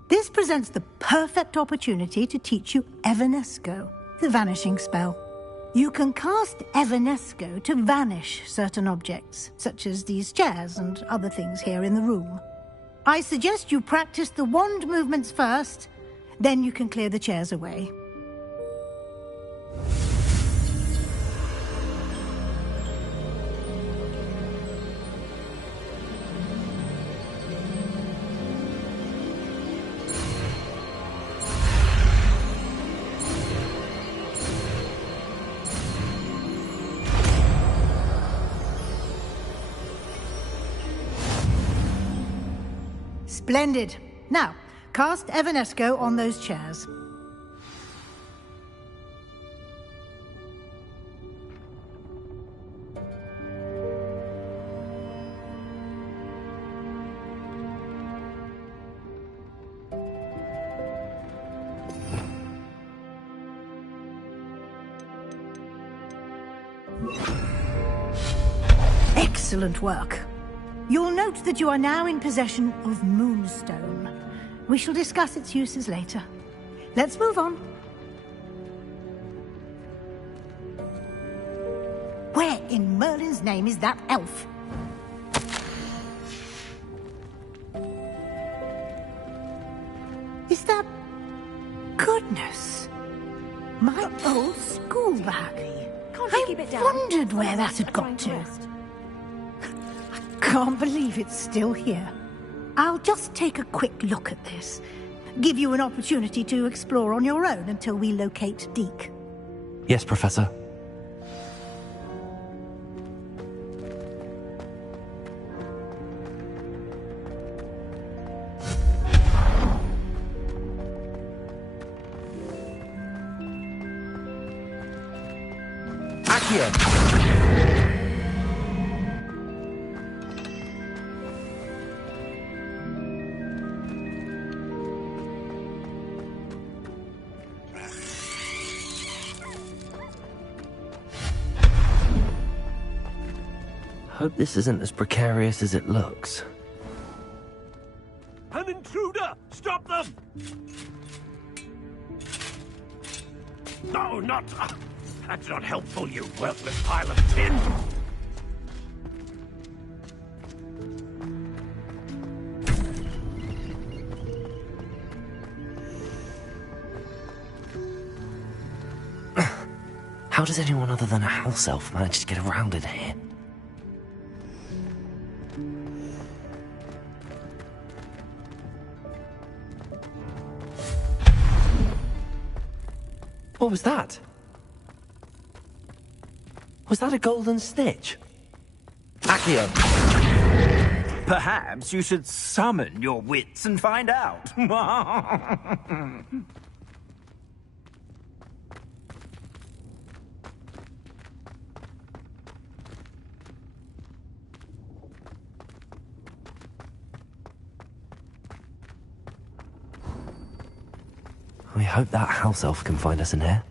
This presents the perfect opportunity to teach you Evanesco, the vanishing spell. You can cast Evanesco to vanish certain objects, such as these chairs and other things here in the room. I suggest you practice the wand movements first, then you can clear the chairs away. Splendid. Now, cast Evanesco on those chairs. Excellent work. You'll note that you are now in possession of Moonstone. We shall discuss its uses later. Let's move on. Where in Merlin's name is that elf? Is that... Goodness! My old school bag. I wondered where that had got to. Can't believe it's still here. I'll just take a quick look at this. Give you an opportunity to explore on your own until we locate Deke. Yes, Professor. Accio! Hope this isn't as precarious as it looks. An intruder! Stop them! No, not... That's not helpful, you worthless pile of tin! How does anyone other than a house elf manage to get around in here? What was that? Was that a golden snitch? Accio! Perhaps you should summon your wits and find out. We hope that house elf can find us in here.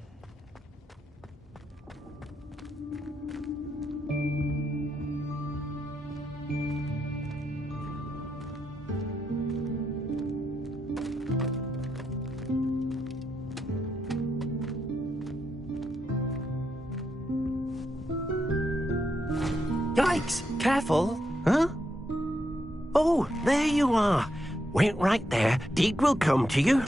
Yikes! Careful! Huh? Oh, there you are. Wait right there. Deke will come to you.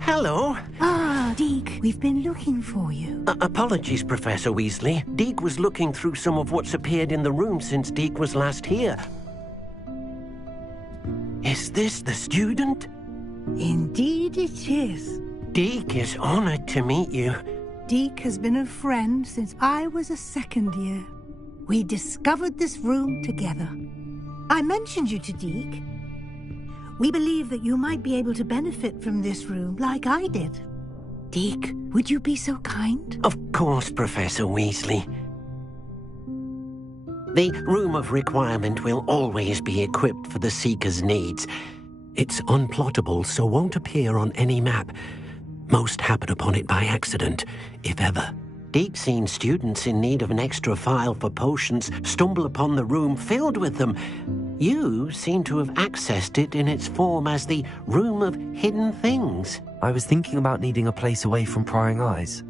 Hello. Ah, Deke, we've been looking for you. Apologies, Professor Weasley. Deke was looking through some of what's appeared in the room since Deke was last here. Is this the student? Indeed it is. Deke is honored to meet you. Deke has been a friend since I was a second year. We discovered this room together. I mentioned you to Deke. We believe that you might be able to benefit from this room like I did. Deke, would you be so kind? Of course, Professor Weasley. The Room of Requirement will always be equipped for the Seeker's needs. It's unplottable, so won't appear on any map. Most happen upon it by accident, if ever. Deke's seen students in need of an extra file for potions stumble upon the room filled with them. You seem to have accessed it in its form as the Room of Hidden Things. I was thinking about needing a place away from prying eyes.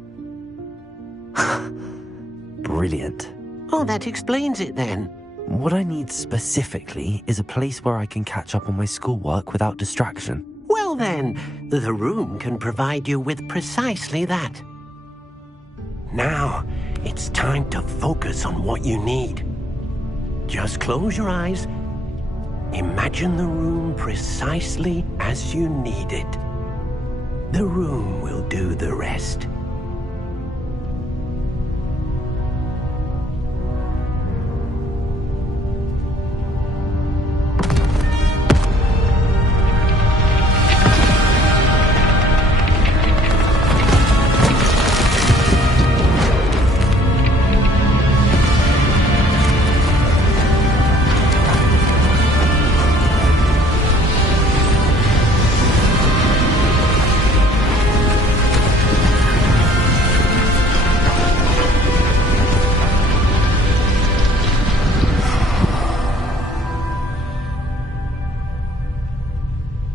Brilliant. Oh, that explains it then. What I need specifically is a place where I can catch up on my schoolwork without distraction. Well then, the room can provide you with precisely that. Now, it's time to focus on what you need. Just close your eyes. Imagine the room precisely as you need it. The room will do the rest.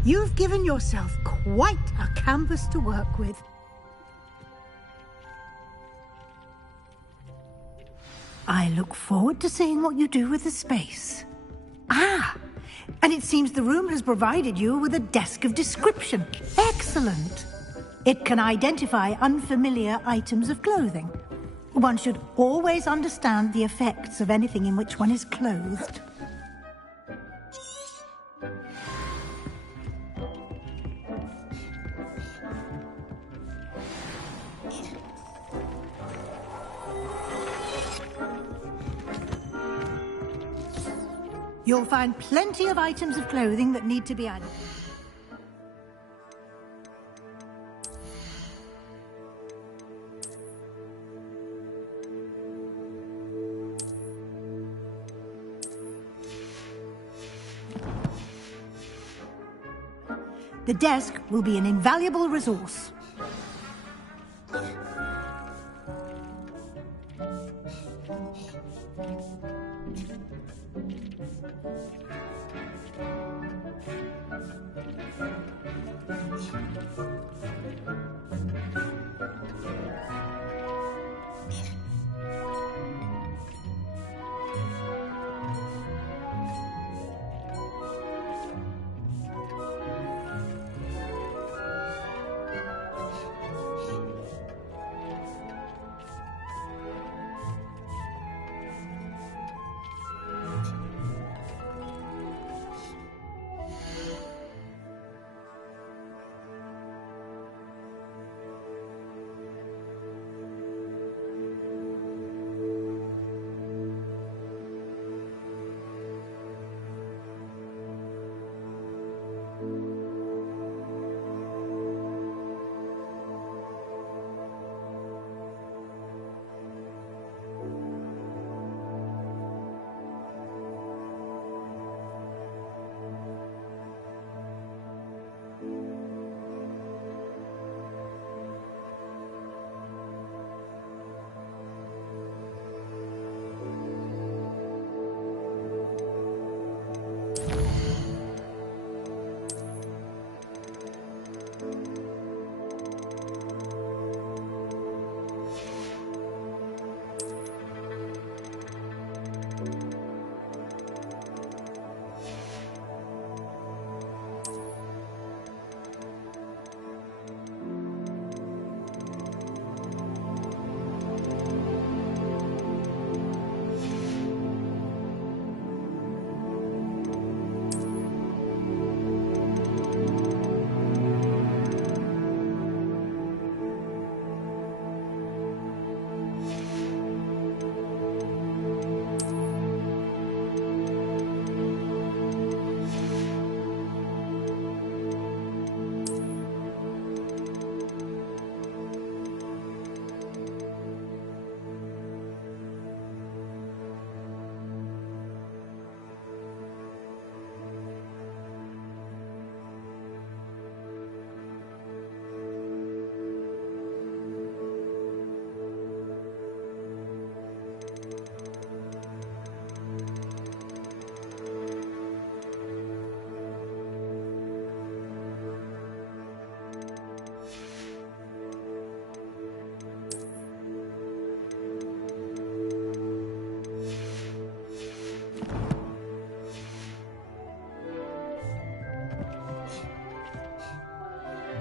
You've given yourself quite a canvas to work with. I look forward to seeing what you do with the space. Ah, and it seems the room has provided you with a desk of description. Excellent. It can identify unfamiliar items of clothing. One should always understand the effects of anything in which one is clothed. You'll find plenty of items of clothing that need to be added. The desk will be an invaluable resource.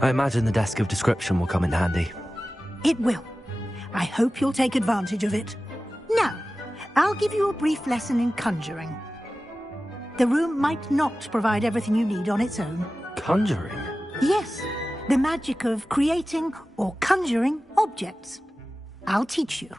I imagine the desk of description will come in handy. It will. I hope you'll take advantage of it. Now, I'll give you a brief lesson in conjuring. The room might not provide everything you need on its own. Conjuring? Yes, the magic of creating or conjuring objects. I'll teach you.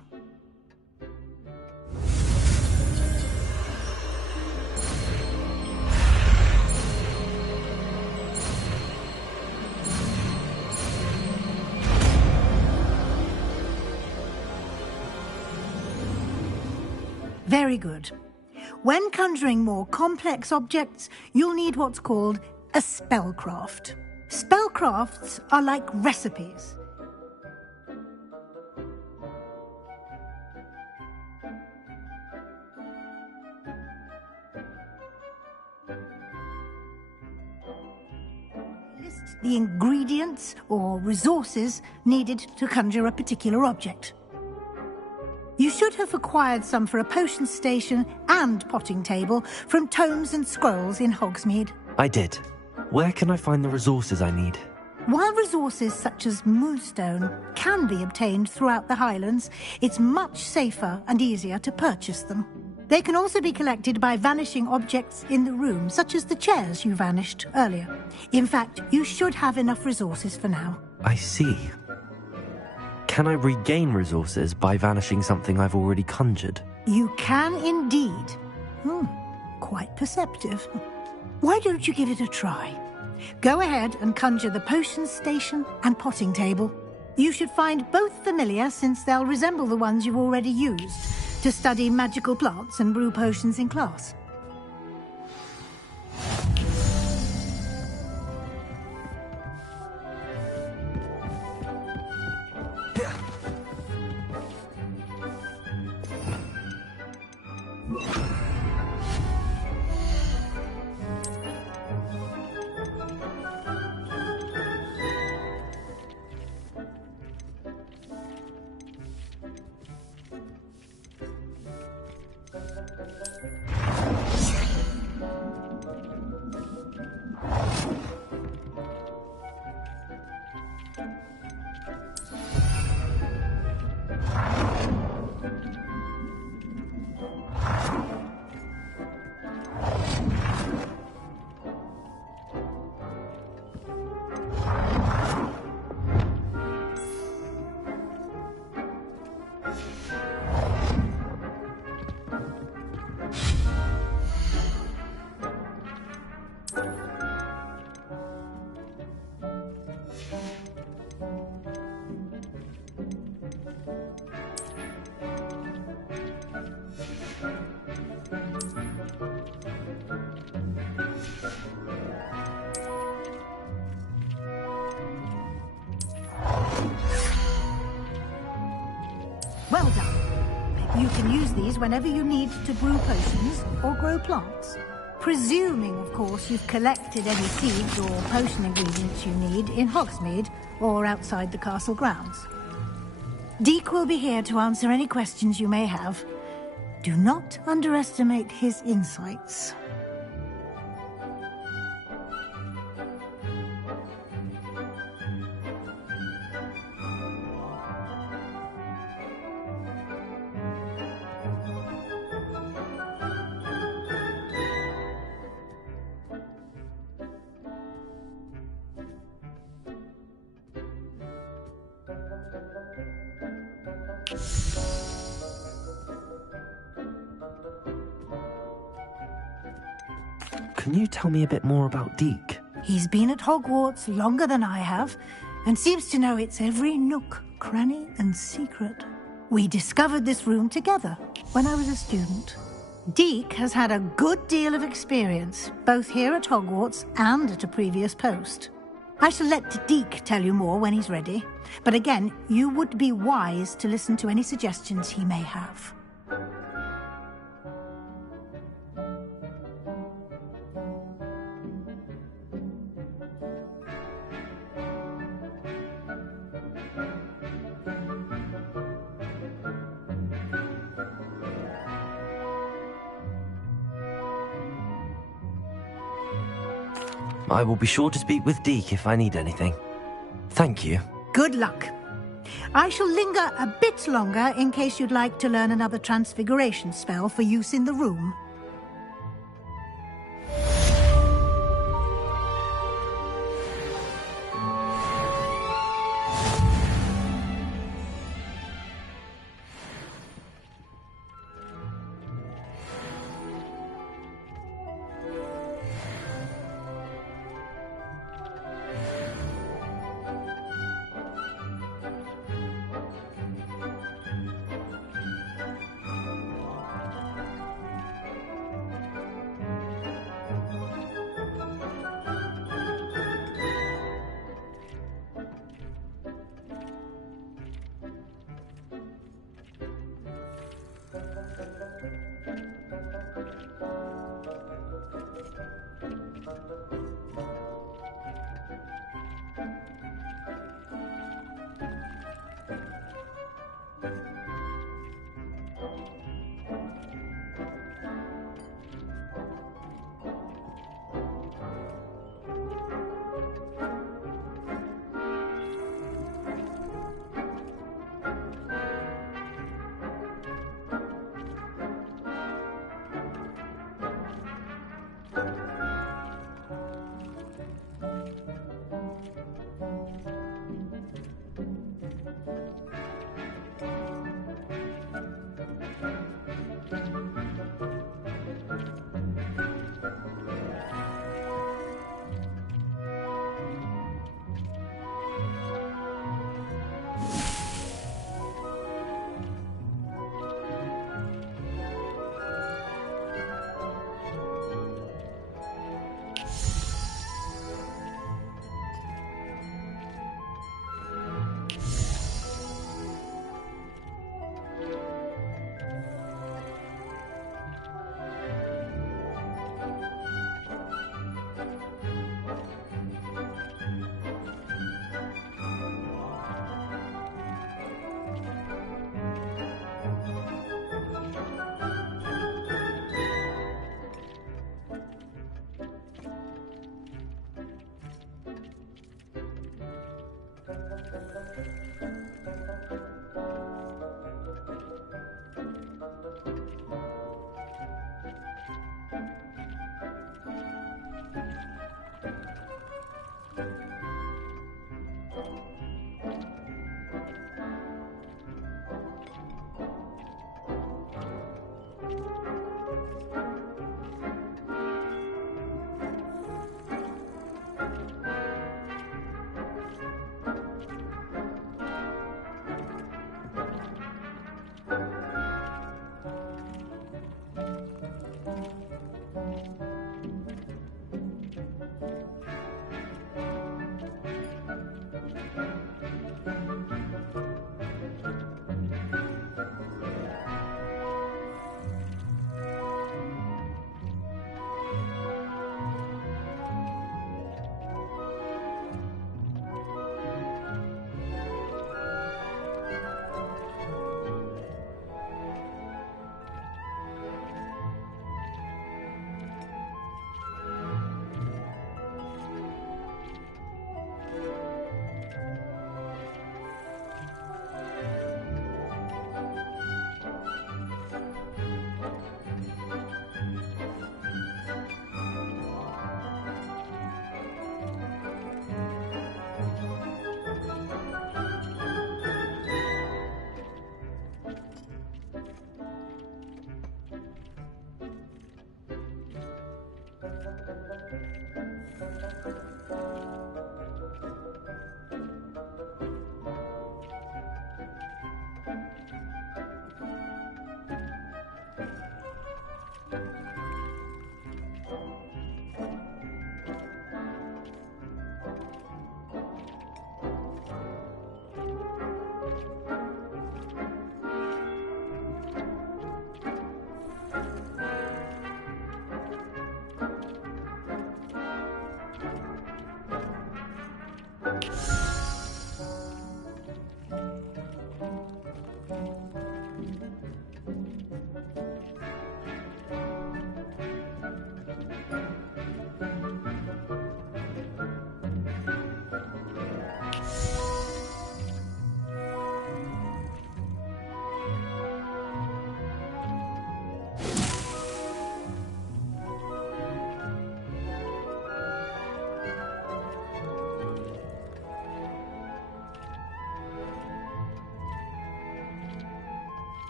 Very good. When conjuring more complex objects, you'll need what's called a spellcraft. Spellcrafts are like recipes. List the ingredients or resources needed to conjure a particular object. You should have acquired some for a potion station and potting table from tomes and scrolls in Hogsmeade. I did. Where can I find the resources I need? While resources such as moonstone can be obtained throughout the Highlands, it's much safer and easier to purchase them. They can also be collected by vanishing objects in the room, such as the chairs you vanished earlier. In fact, you should have enough resources for now. I see. Can I regain resources by vanishing something I've already conjured? You can indeed. Quite perceptive. Why don't you give it a try? Go ahead and conjure the potion station and potting table. You should find both familiar, since they'll resemble the ones you've already used to study magical plants and brew potions in class. Well done. You can use these whenever you need to brew potions or grow plants. Presuming, of course, you've collected any seeds or potion ingredients you need in Hogsmeade or outside the castle grounds. Deek will be here to answer any questions you may have. Do not underestimate his insights. Can you tell me a bit more about Deek? He's been at Hogwarts longer than I have, and seems to know its every nook, cranny, and secret. We discovered this room together when I was a student. Deek has had a good deal of experience, both here at Hogwarts and at a previous post. I shall let Deek tell you more when he's ready, but again, you would be wise to listen to any suggestions he may have. I will be sure to speak with Deek if I need anything. Thank you. Good luck. I shall linger a bit longer in case you'd like to learn another transfiguration spell for use in the room.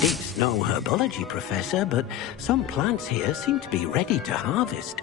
It's no herbology, Professor, but some plants here seem to be ready to harvest.